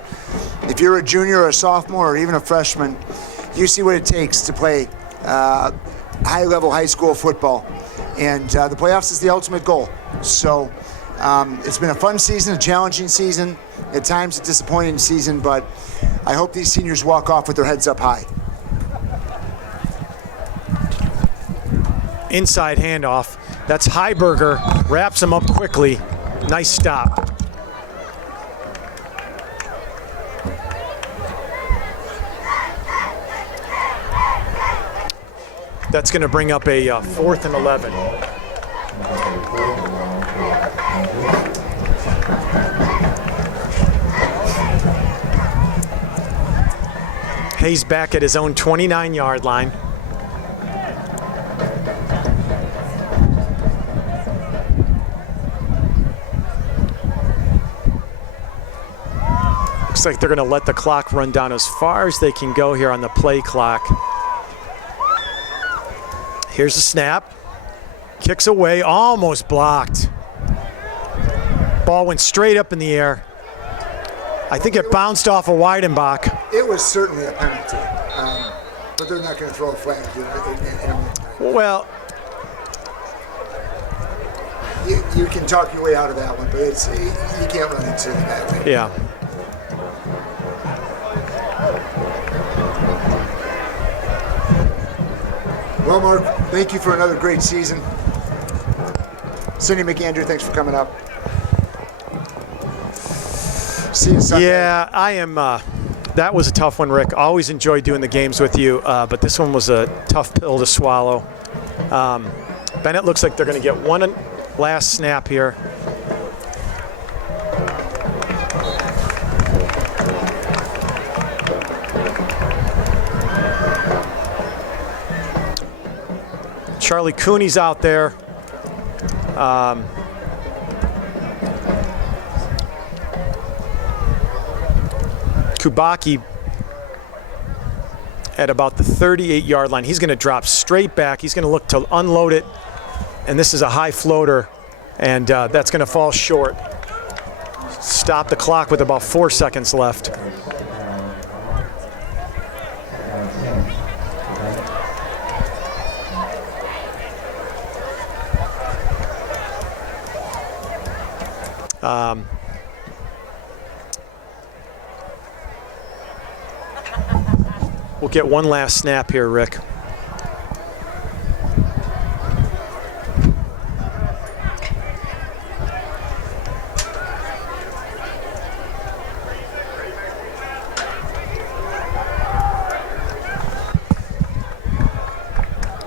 if you're a junior or a sophomore or even a freshman, you see what it takes to play high-level high school football, and the playoffs is the ultimate goal. So it's been a fun season, a challenging season, at times a disappointing season, but I hope these seniors walk off with their heads up high. Inside handoff. That's Heiberger, wraps him up quickly. Nice stop. That's going to bring up a 4th and 11. Hayes back at his own 29-yard line. Looks like they're going to let the clock run down as far as they can go here on the play clock. Here's the snap. Kicks away, almost blocked. Ball went straight up in the air. I think it bounced off of Weidenbach. It was certainly a penalty, but they're not going to throw a flag. Well, you can talk your way out of that one, but you can't run into it that way. yeah. Well, Mark, thank you for another great season. Cindy McAndrew, thanks for coming up. See you Sunday. Yeah, I am. That was a tough one, Rick. Always enjoyed doing the games with you, but this one was a tough pill to swallow. Benet looks like they're going to get one last snap here. Charlie Cooney's out there. Kubaki at about the 38-yard line. He's going to drop straight back. He's going to look to unload it, and this is a high floater, and that's going to fall short. Stop the clock with about 4 seconds left. We'll get one last snap here, Rick.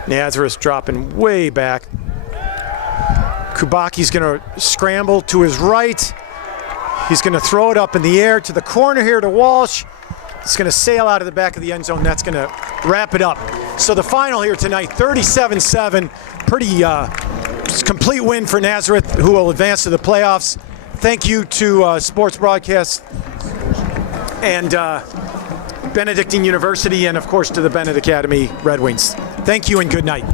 Nazareth dropping way back. Kubaki's going to scramble to his right. He's going to throw it up in the air to the corner here to Walsh. It's going to sail out of the back of the end zone. That's going to wrap it up. So the final here tonight, 37-7. Pretty complete win for Nazareth, who will advance to the playoffs. Thank you to Sports Broadcast and Benedictine University, and of course to the Benet Academy Red Wings. Thank you and good night.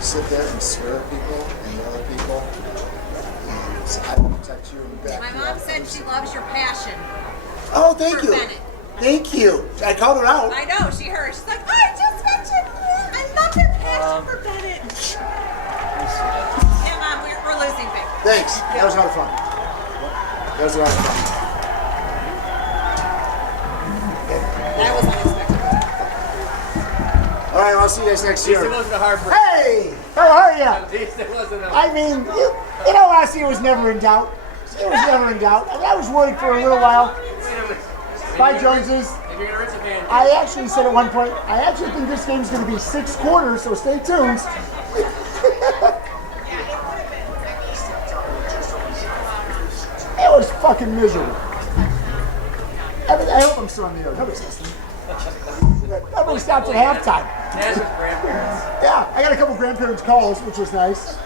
Sit there and swear at people and yell at people, and I will protect you and back. My mom said she loves your passion. Oh, thank for you. Benet. Thank you. I called her out. I know, she heard. She's like, oh, I just mentioned, I love your passion for Benet. Yeah, Mom, we're losing big. Thanks. That was a lot of fun. That was a lot of fun. That was unexpected. All right, I'll see you guys next year. It wasn't a heartbreak. Hey, how are you? At least it wasn't a I mean, you know, last year was never in doubt. It was never in doubt. I mean, I was worried for a little while. Bye, Joneses. If you're gonna rinse a pan, I actually said at one point, I actually think this game's going to be 6 quarters, so stay tuned. It was fucking miserable. I hope I'm still on the air. Nobody's listening. Nobody stopped at halftime. Nazareth grandparents. Yeah, I got a couple grandparents' calls, which was nice.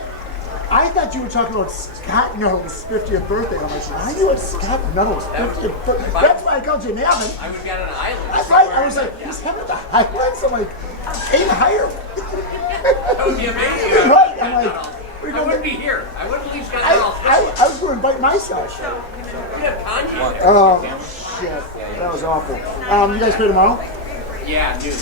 I thought you were talking about Scott Nuttall's 50th birthday. I'm like, why do you have Scott Nuttall's 50th birthday? That's why I called you Navin. I would have got on an island. That's right. I was like, he's having the Highlands. I'm like, aim higher. That would be amazing. Right. I'm like, I wouldn't be here. I wouldn't believe Scott Nuttall. I was going to invite myself. You'd have Kanji there. Oh, shit. That was awful. You guys play tomorrow? Yeah, dude.